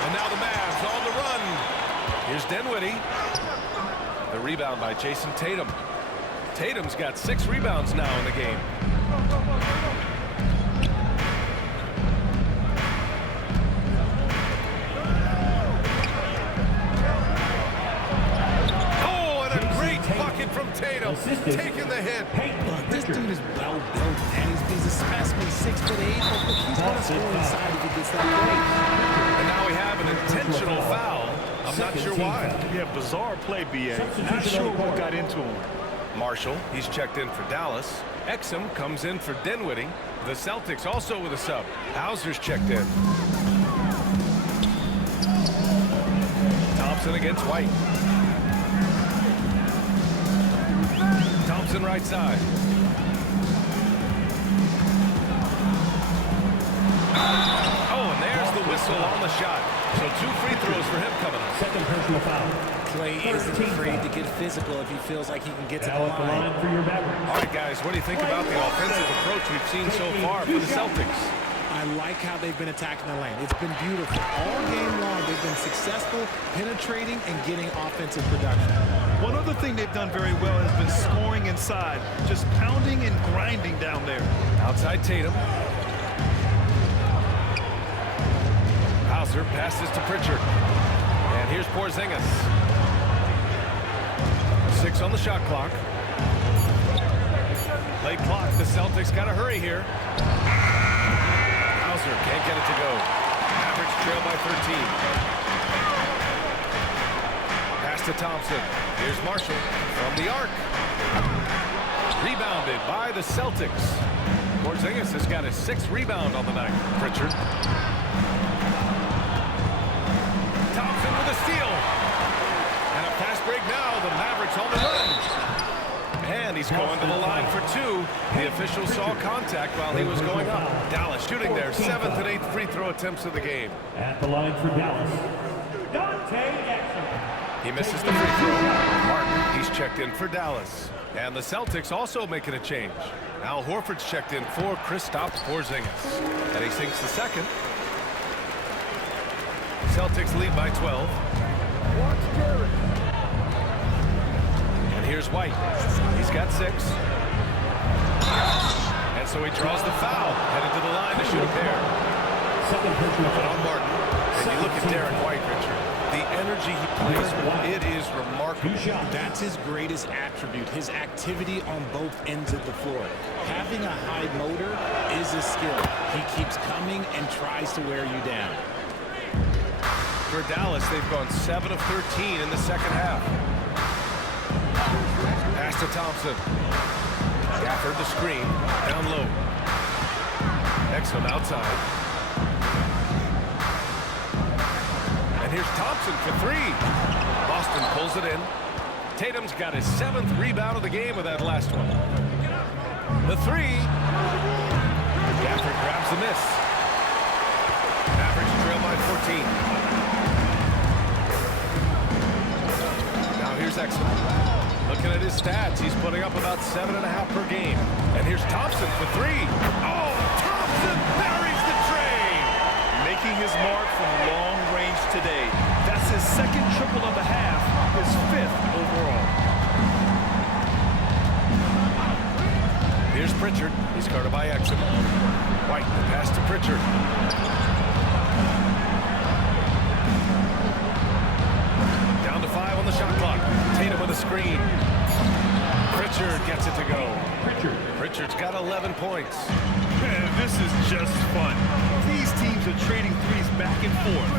And now the Mavs on the run. Here's Dinwiddie. The rebound by Jason Tatum. Tatum's got 6 rebounds now in the game. Oh, and a great bucket from Tatum. Taking the hit. Look, this dude is well built, and he's a specimen, 6'8", but look, he's going to score inside if he gets that play. And now we have an intentional foul. I'm not sure why. Yeah, bizarre play, B.A. Not sure what got into him. Marshall, he's checked in for Dallas. Exum comes in for Dinwiddie. The Celtics also with a sub. Hauser's checked in. Thompson against White. Thompson right side. Oh, and there's the whistle on the shot. So 2 free throws for him coming up. Second personal foul. Clay isn't afraid to get physical if he feels like he can get to the Now at the line. line for your Mavericks. All right, guys, what do you think about the offensive approach we've seen so far for the Celtics? I like how they've been attacking the lane. It's been beautiful. All game long, they've been successful penetrating and getting offensive production. One other thing they've done very well has been scoring inside, just pounding and grinding down there. Outside Tatum. Hauser passes to Pritchard. And here's Porzingis. 6 on the shot clock. Late clock. The Celtics got to hurry here. Hauser can't get it to go. Mavericks trail by 13. Pass to Thompson. Here's Marshall from the arc. Rebounded by the Celtics. Porzingis has got his 6th rebound on the night. Pritchard. Thompson with a steal. And a fast break now. The Mavericks on the run. And he's going to the line for 2. The official saw contact while he was going up. Dallas shooting their 7th and 8th free throw attempts of the game. At the line for Dallas, Dante Exum. He misses the free throw. Martin, he's checked in for Dallas. And the Celtics also making a change. Al Horford's checked in for Kristaps Porzingis. And he sinks the 2nd. Celtics lead by 12. And here's White. He's got 6. And so he draws the foul. Headed to the line to shoot a pair. Second personal But foul. on Martin. And you look at Derek White, Richard. The energy he plays with, it is remarkable. 2 shots. That's his greatest attribute, his activity on both ends of the floor. Having a high motor is a skill. He keeps coming and tries to wear you down. For Dallas, they've gone 7 of 13 in the second half. Pass to Thompson. Gafford the screen. Down low. Exum outside. And here's Thompson for 3. Boston pulls it in. Tatum's got his 7th rebound of the game with that last one. The 3. Gafford grabs the miss. Mavericks trail by 14. Here's Exum. Looking at his stats, he's putting up about 7.5 per game. And here's Thompson for 3. Oh, Thompson buries the train! Making his mark from long range today. That's his 2nd triple of the half, his 5th overall. Here's Pritchard. He's guarded by Exum. White, the pass to Pritchard. Down to 5 on the shot clock. Tatum with a screen. Pritchard gets it to go. Pritchard's got 11 points. Man, this is just fun. These teams are trading threes back and forth.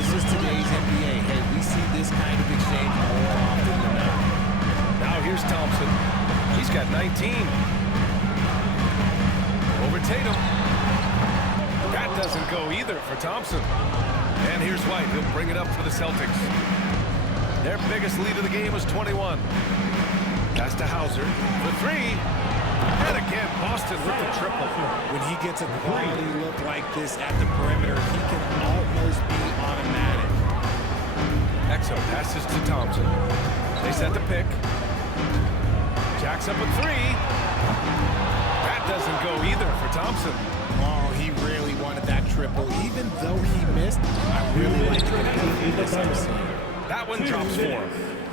This is today's NBA. Hey, we see this kind of exchange more often than not. Now here's Thompson. He's got 19. Over Tatum. That doesn't go either for Thompson. And here's White. He'll bring it up for the Celtics. Their biggest lead of the game was 21. Pass to Hauser for three. And again, Boston with the triple. When he gets a quality look like this at the perimeter, he can almost be automatic. Exum passes to Thompson. They set the pick. Jacks up a three. That doesn't go either for Thompson. Oh, he really wanted that triple. Even though he missed, I really like the completeness of his swing. That one drops for him.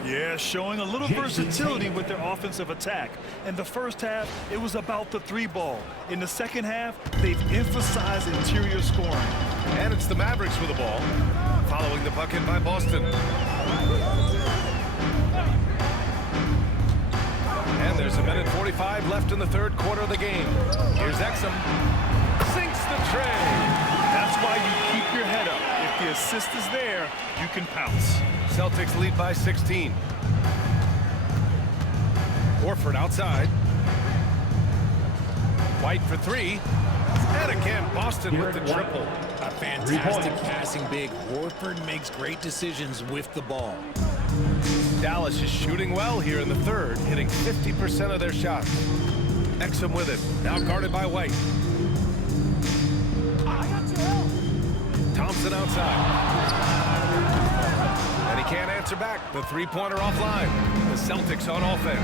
Yeah, showing a little versatility with their offensive attack. In the first half, it was about the three ball. In the second half, they've emphasized interior scoring. And it's the Mavericks with the ball, following the bucket by Boston. And there's a minute 45 left in the third quarter of the game. Here's Exum. Sinks the tray. That's why you keep your head up. If the assist is there, you can pounce. Celtics lead by 16. Horford outside. White for three. And again, Boston with the triple. A fantastic passing big. Horford makes great decisions with the ball. Dallas is shooting well here in the third, hitting 50% of their shots. Exum with it, now guarded by White. Thompson outside. And he can't answer back. The three-pointer offline. The Celtics on offense.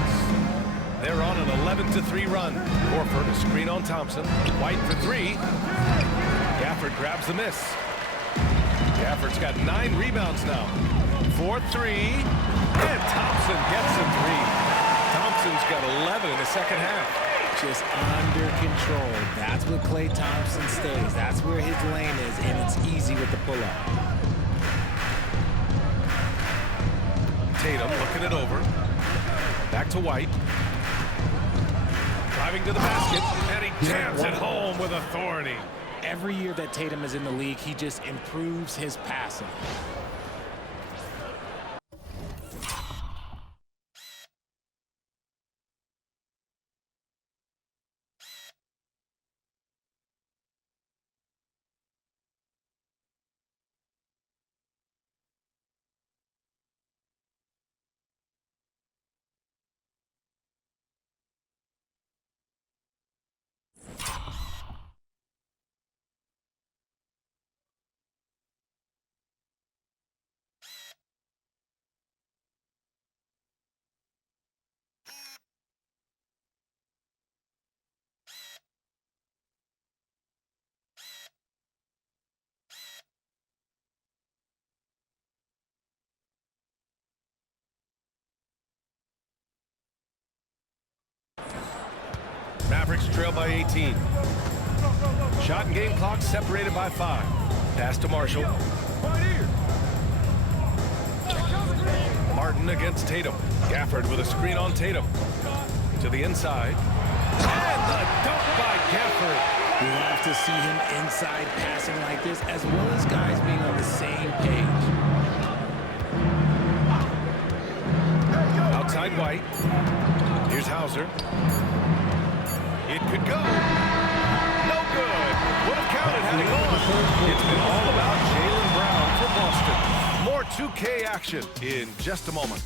They're on an 11-3 run. Horford, a screen on Thompson. White for three. Gafford grabs the miss. Gafford's got 9 rebounds now. 4-3. And Thompson gets a three. Thompson's got 11 in the second half. Just under control. That's what Klay Thompson stays. That's where his lane is, and it's easy with the pull-up. Tatum looking it over. Back to White. Driving to the basket, and he jams it home with authority. Every year that Tatum is in the league, he just improves his passing. Mavericks trail by 18. Shot and game clock separated by 5. Pass to Marshall. Martin against Tatum. Gafford with a screen on Tatum. To the inside. And the dunk by Gafford. We love to see him inside passing like this, as well as guys being on the same page. Outside White. Here's Hauser. It could go. No good. Would have counted had it gone. It's been all about Jaylen Brown for Boston. More 2K action in just a moment.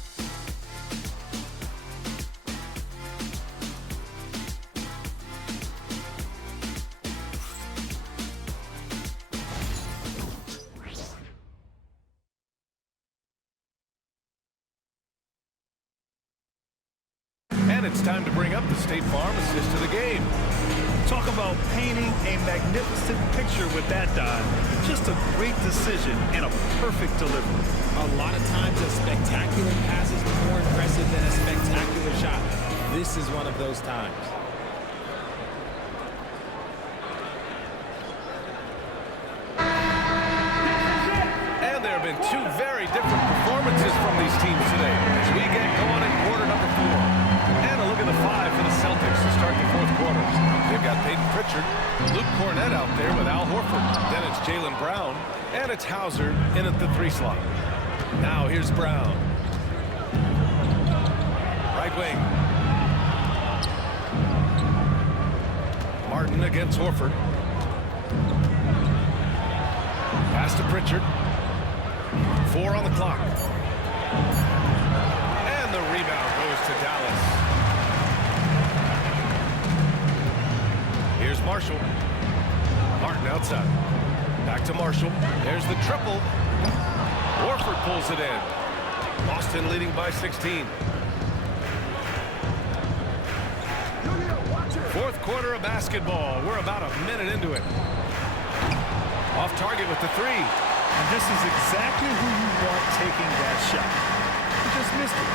And it's time to bring up the State Farm assist of the game. Talk about painting a magnificent picture with that dive. Just a great decision and a perfect delivery. A lot of times a spectacular pass is more impressive than a spectacular shot. This is one of those times. And there have been two very different performances from these teams today as we get going in quarter number 4. And a look at the Pritchard. Luke Cornett out there with Al Horford. Then it's Jaylen Brown. And it's Hauser in at the 3 slot. Now here's Brown. Right wing. Martin against Horford. Pass to Pritchard. 4 on the clock. And the rebound goes to Dallas. Here's Marshall. Martin outside. Back to Marshall. There's the triple. Horford pulls it in. Boston leading by 16. Fourth quarter of basketball. We're about a minute into it. Off target with the 3. And this is exactly who you want taking that shot. He just missed it.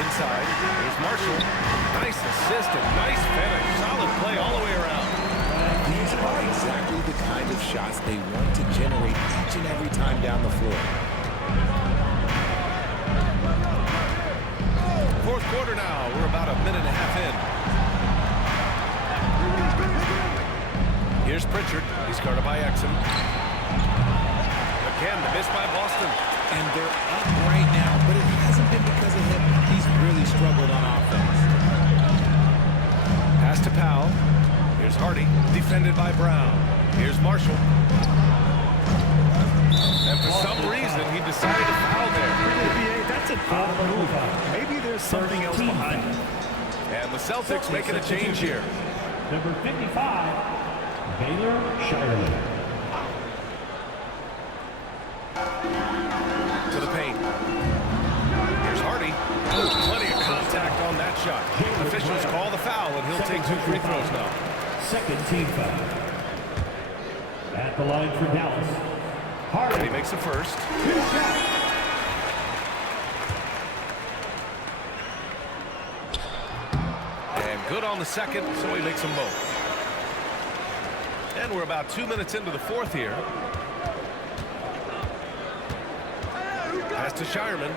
Inside, here's Marshall. Nice assist and nice finish. Solid play all the way around. These are exactly the kind of shots they want to generate each and every time down the floor. Fourth quarter now. We're about a minute and a half in. Here's Pritchard. He's guarded by Exum. Again, the miss by Boston. And they're up right now, but it hasn't been because of him. He's really struggled on offense. Pass to Powell. Here's Hardy, defended by Brown. Here's Marshall. And for some reason, he decided to foul there. That's a foul move. Maybe there's something else behind it. And the Celtics making a change here. Number 55, Baylor Shirley. To the paint. Here's Hardy. Plenty of contact on that shot. Officials call the foul, and he'll take 2 free throws now. Second team foul. At the line for Dallas. And he Hardy. makes the first. And good on the second, so he makes them both. And we're about 2 minutes into the fourth here. Pass to Shireman.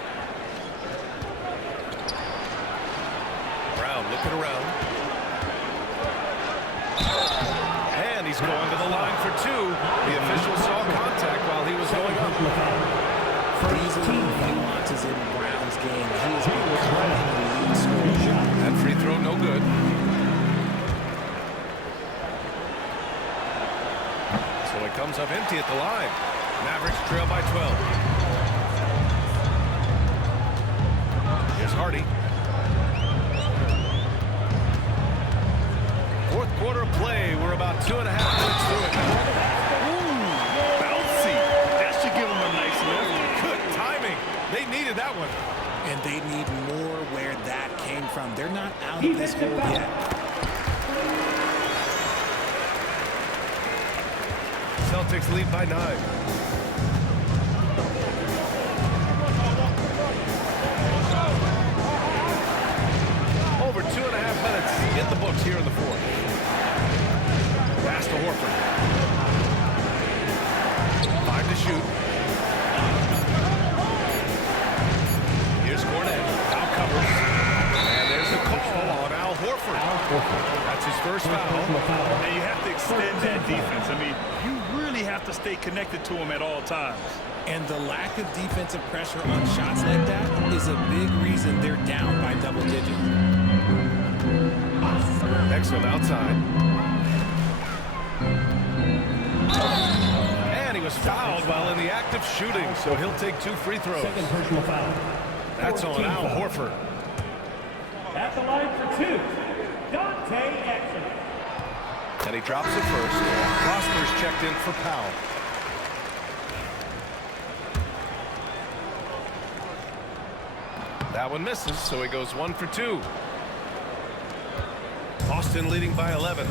Brown looking around. And he's going to the line for 2. The official saw contact while he was going up. These are the nuances in Brown's game. He is becoming a lead scorer. That free throw no good. So it comes up empty at the line. Mavericks trail by 12. Here's Hardy. Fourth quarter of play. We're about 2.5 minutes through it now. Ooh, bouncy. That should give him a nice lift. Good timing. They needed that one. And they need more where that came from. They're not out of this hole yet. Celtics lead by 9. Over 2.5 minutes in the books here in the fourth. Pass to Horford. 5 to shoot. Here's Cornett. Foul covers. And there's the call on Al Horford. That's his first foul. And you have to extend that defense. I mean, you really have to stay connected to him at all times. And the lack of defensive pressure on shots like that is a big reason they're down by double digits. Exum outside. And he was fouled while in the act of shooting, so he'll take 2 free throws. Second personal foul. That's on Al Horford. At the line for 2, Dante Exum. And he drops it first. Prosper's checked in for Powell. That one misses, so he goes 1 for 2. Boston leading by 11.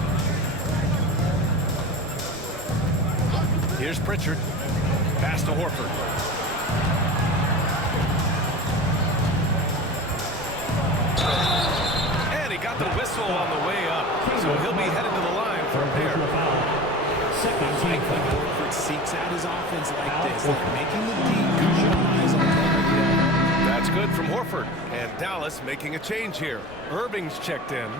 Here's Pritchard. Pass to Horford. And he got the whistle on the way up, so he'll be headed to the line for a pair. Second team When foul. Horford seeks out his offense like this, like making the D compromise on the That's good from Horford. And Dallas making a change here. Irving's checked in.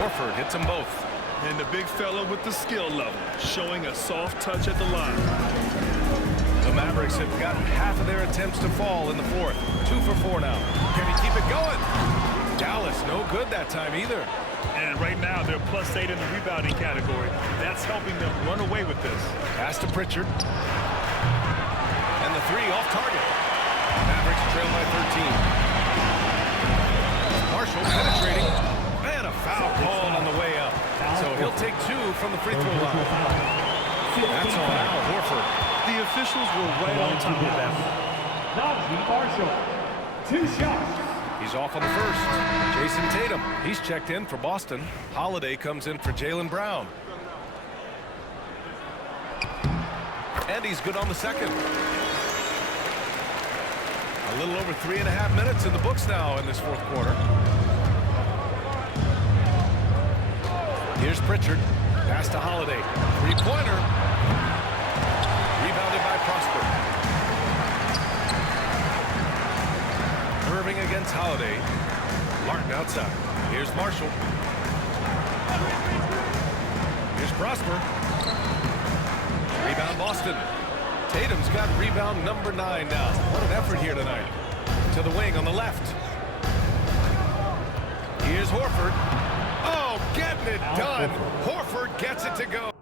Horford hits them both. And the big fella with the skill level, showing a soft touch at the line. The Mavericks have gotten half of their attempts to fall in the fourth. 2 for 4 now. Can he keep it going? Dallas, no good that time either. And right now, they're +8 in the rebounding category. That's helping them run away with this. Pass to Pritchard. And the 3 off target. Mavericks trail by 13. Marshall penetrating. And a foul called on the way up. So he'll take 2 from the free throw line. That's on Al Horford. The officials were right on top of that. Najee Marshall, 2 shots. He's off on the first. Jason Tatum, he's checked in for Boston. Holiday comes in for Jaylen Brown. And he's good on the second. A little over 3.5 minutes in the books now in this fourth quarter. Here's Pritchard. Pass to Holiday. Three-pointer. Rebounded by Prosper. Irving against Holiday. Martin outside. Here's Marshall. Here's Prosper. Rebound Boston. Tatum's got rebound number 9 now. What an effort here tonight. To the wing on the left. Here's Horford. Oh, getting it done. Horford gets it to go.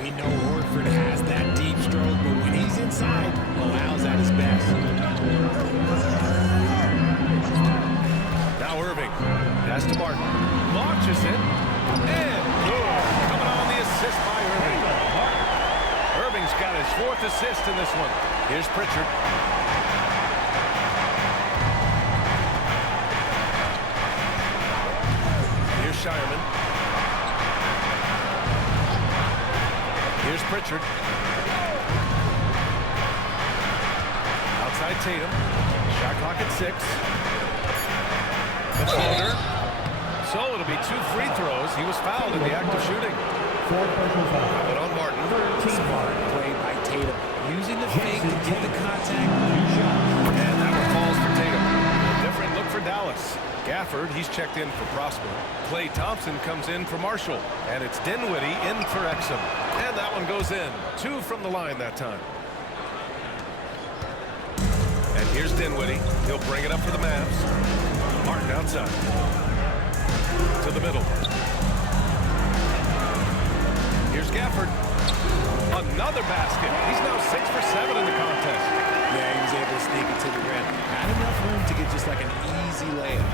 We know Horford has that deep stroke, but when he's inside, Al's at his best. Now Irving. Pass to Martin. Launches it. And good. Coming on the assist by Irving. Irving's got his 4th assist in this one. Here's Pritchard. Here's Shireman. Here's Pritchard. Outside Tatum. Shot clock at 6. The floater. So it'll be 2 free throws. He was fouled in the act of shooting. But on Martin. Smart play by Tatum. Using the fake to get the contact. And that one falls for Tatum. A different look for Dallas. Gafford, he's checked in for Prosper. Klay Thompson comes in for Marshall. And it's Dinwiddie in for Exum. And that one goes in. 2 from the line that time. And here's Dinwiddie. He'll bring it up for the Mavs. Martin outside. To the middle. Here's Gafford. Another basket. He's now 6 for 7 in the contest. Yeah, he was able to sneak it to the rim. Not enough room to get just like an easy layup.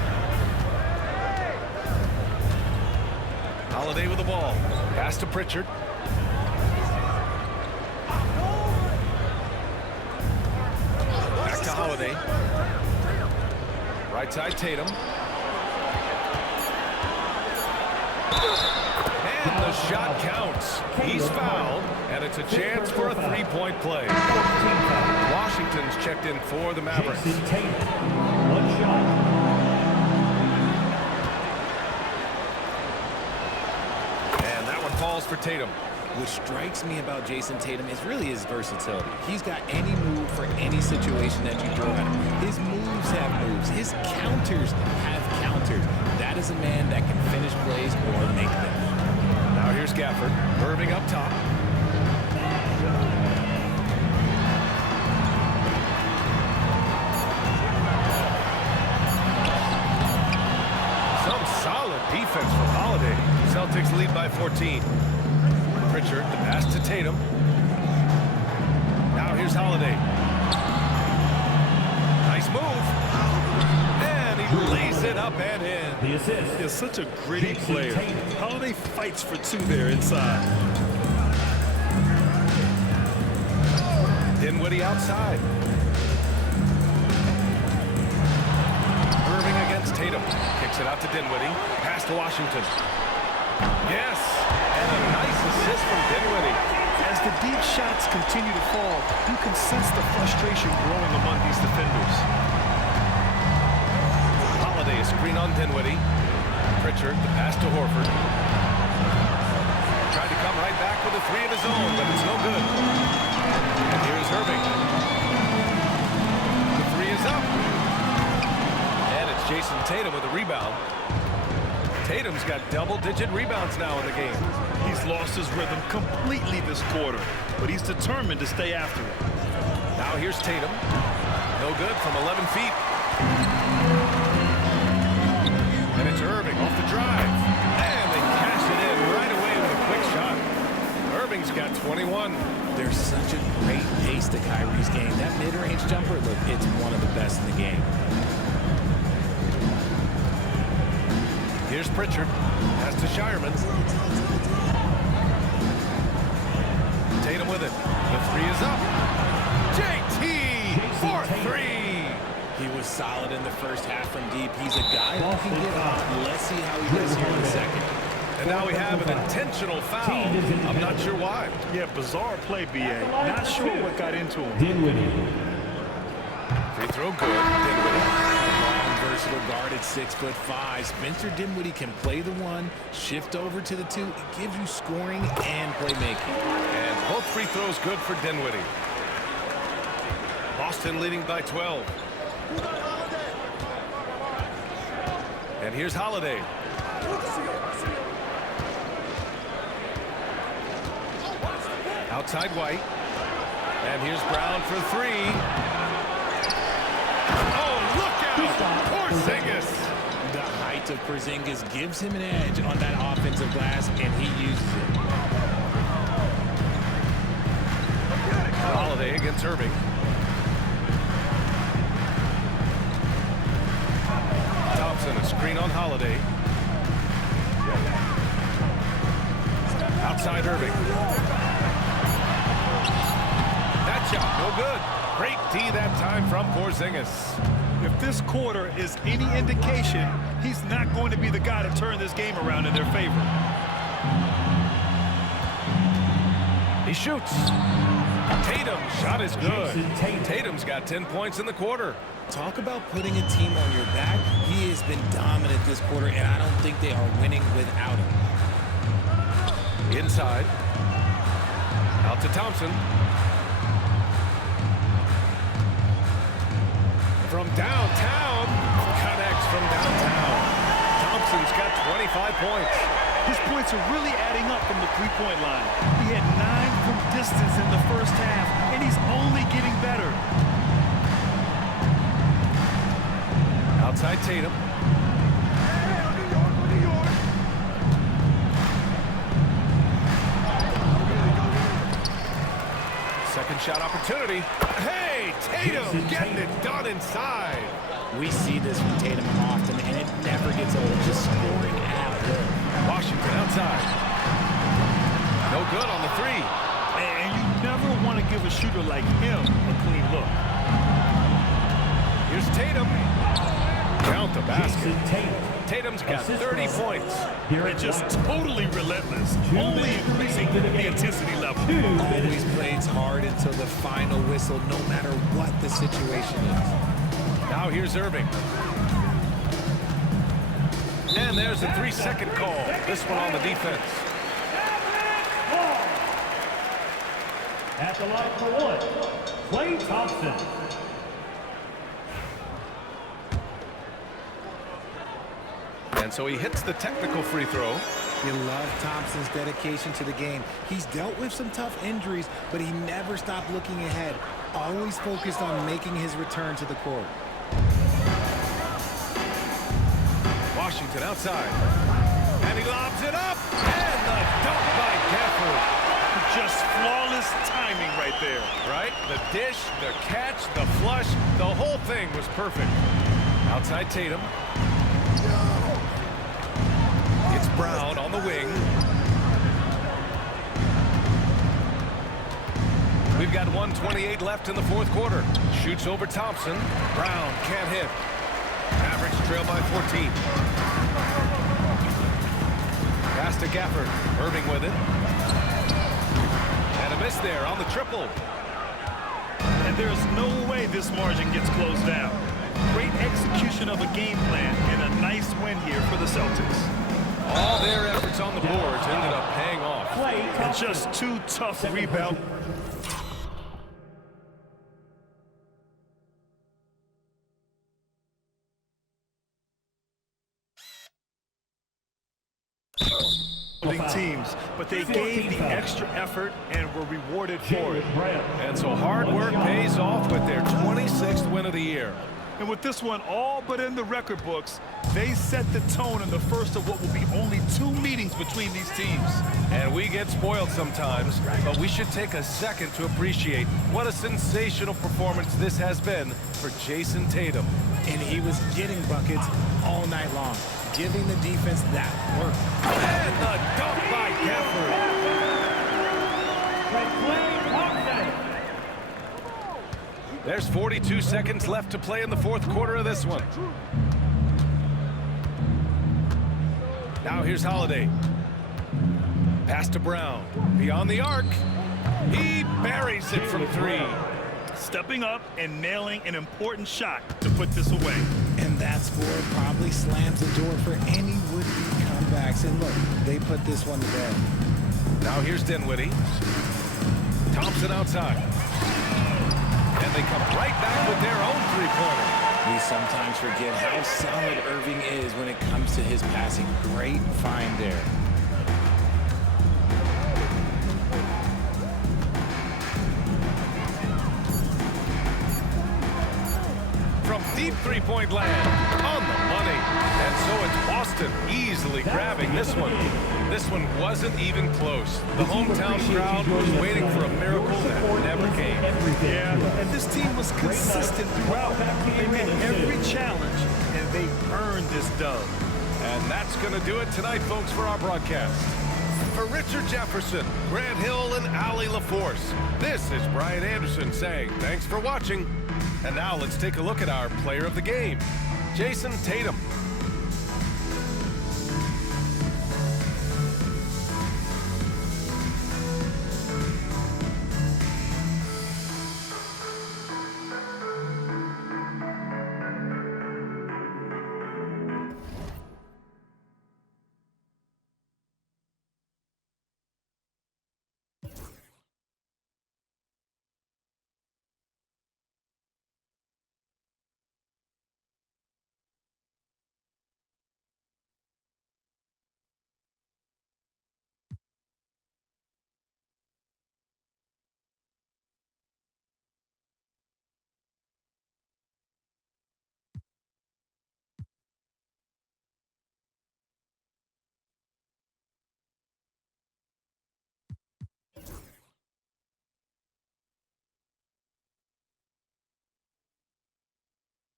Holiday with the ball. Pass to Pritchard. Back to Holiday. Right side Tatum. And the shot counts. He's fouled, and it's a chance for a 3-point play. Washington's checked in for the Mavericks. Jason Tatum, 1 shot. And that one falls for Tatum. What strikes me about Jason Tatum is really his versatility. He's got any move for any situation that you throw at him. His moves have moves. His counters have counters. That is a man that can finish plays or make them. Now here's Gafford. Irving up top. Some solid defense from Holiday. Celtics lead by 14. Pritchard, the pass to Tatum. Now here's Holiday. Nice move. And he lays it up and in. The assist. He's such a gritty Jason player. Tatum. Holiday fights for 2 there inside. Dinwiddie outside. Irving against Tatum. Kicks it out to Dinwiddie. Pass to Washington. Yes. And a nice assist from Dinwiddie. As the deep shots continue to fall, you can sense the frustration growing among these defenders. Holiday, a screen on Dinwiddie. Pritchard, the pass to Horford. Tried to come right back with a three of his own, but it's no good. And here's Irving. The three is up. And it's Jason Tatum with a rebound. Tatum's got double-digit rebounds now in the game. He's lost his rhythm completely this quarter, but he's determined to stay after it. Now here's Tatum. No good from 11 feet. And it's Irving off the drive. And they cash it in right away with a quick shot. Irving's got 21. There's such a great pace to Kyrie's game. That mid-range jumper, look, it's one of the best in the game. Here's Pritchard. Pass to Shireman. Tatum with it. The three is up. JT for three. He was solid in the first half from deep. He's a guy who can get up. Let's see how he does here in the second. And now we have an intentional foul. I'm not sure why. Yeah, bizarre play, B.A. Not sure what got into him. Dinwiddie. Free throw good. Dinwiddie. Long, versatile guard at 6'5". Spencer Dinwiddie can play the one, shift over to the two. It gives you scoring and playmaking. And both free throws good for Dinwiddie. Boston leading by 12. And here's Holiday. Outside White. And here's Brown for three. Oh, look out! Porzingis. The height of Porzingis gives him an edge on that offensive glass, and he uses it. Holiday against Irving. Thompson, a screen on Holiday. Outside Irving. That shot, no good. Great D that time from Porzingis. If this quarter is any indication, he's not going to be the guy to turn this game around in their favor. He shoots. Tatum's shot is good. Tatum's got 10 points in the quarter. Talk about putting a team on your back. He has been dominant this quarter, and I don't think they are winning without him. Inside. Out to Thompson. From downtown. Connects from downtown. Thompson's got 25 points. His points are really adding up from the three-point line. He had 9 from distance in the first half, and he's only getting better. Outside Tatum. Second shot opportunity. Hey, Tatum getting it done inside. We see this from Tatum often, and it never gets old. Just scoring at will. Washington outside. No good on the three. And you never want to give a shooter like him a clean look. Here's Tatum. Count the basket. Tatum's got 30 points. They're just totally relentless, only increasing the intensity level. Always plays hard until the final whistle, no matter what the situation is. Now here's Irving. And there's a 3-second call. This one on the defense. At the line for one, Klay Thompson. And so he hits the technical free throw. You love Thompson's dedication to the game. He's dealt with some tough injuries, but he never stopped looking ahead. Always focused on making his return to the court. Washington outside. And he lobs it up. And the dunk by Gafford. Just flawless timing right there. Right? The dish, the catch, the flush, the whole thing was perfect. Outside Tatum. It's Brown on the wing. We've got 1:28 left in the fourth quarter. Shoots over Thompson. Brown can't hit. Mavericks trail by 14. Pass to Gafford. Irving with it. And a miss there on the triple. And there's no way this margin gets closed down. Great execution of a game plan and a nice win here for the Celtics. All their efforts on the boards ended up paying off. And just 2 tough rebounds. Teams, but they gave the extra effort and were rewarded for it. And so hard work pays off with their 26th win of the year. And with this one all but in the record books, they set the tone in the first of what will be only 2 meetings between these teams. And we get spoiled sometimes, but we should take a second to appreciate what a sensational performance this has been for Jayson Tatum. And he was getting buckets all night long, giving the defense that work. And the dunk by Gafford. There's 42 seconds left to play in the 4th quarter of this one. Now here's Holiday. Pass to Brown. Beyond the arc. He buries it from 3. Stepping up and nailing an important shot to put this away. And that score probably slams the door for any would-be comebacks. And look, they put this one to bed. Now here's Dinwiddie. Thompson outside. And they come right back with their own 3-pointer. We sometimes forget how solid Irving is when it comes to his passing. Great find there. From deep 3-point land, on the money. And so it's Boston easily grabbing this one. This one wasn't even close. The hometown crowd was waiting for a miracle that never came. Yeah, and this team was consistent throughout. They met every challenge, and they earned this dub. And that's going to do it tonight, folks, for our broadcast. For Richard Jefferson, Grant Hill, and Allie LaForce, this is Brian Anderson saying thanks for watching. And now let's take a look at our player of the game, Jayson Tatum.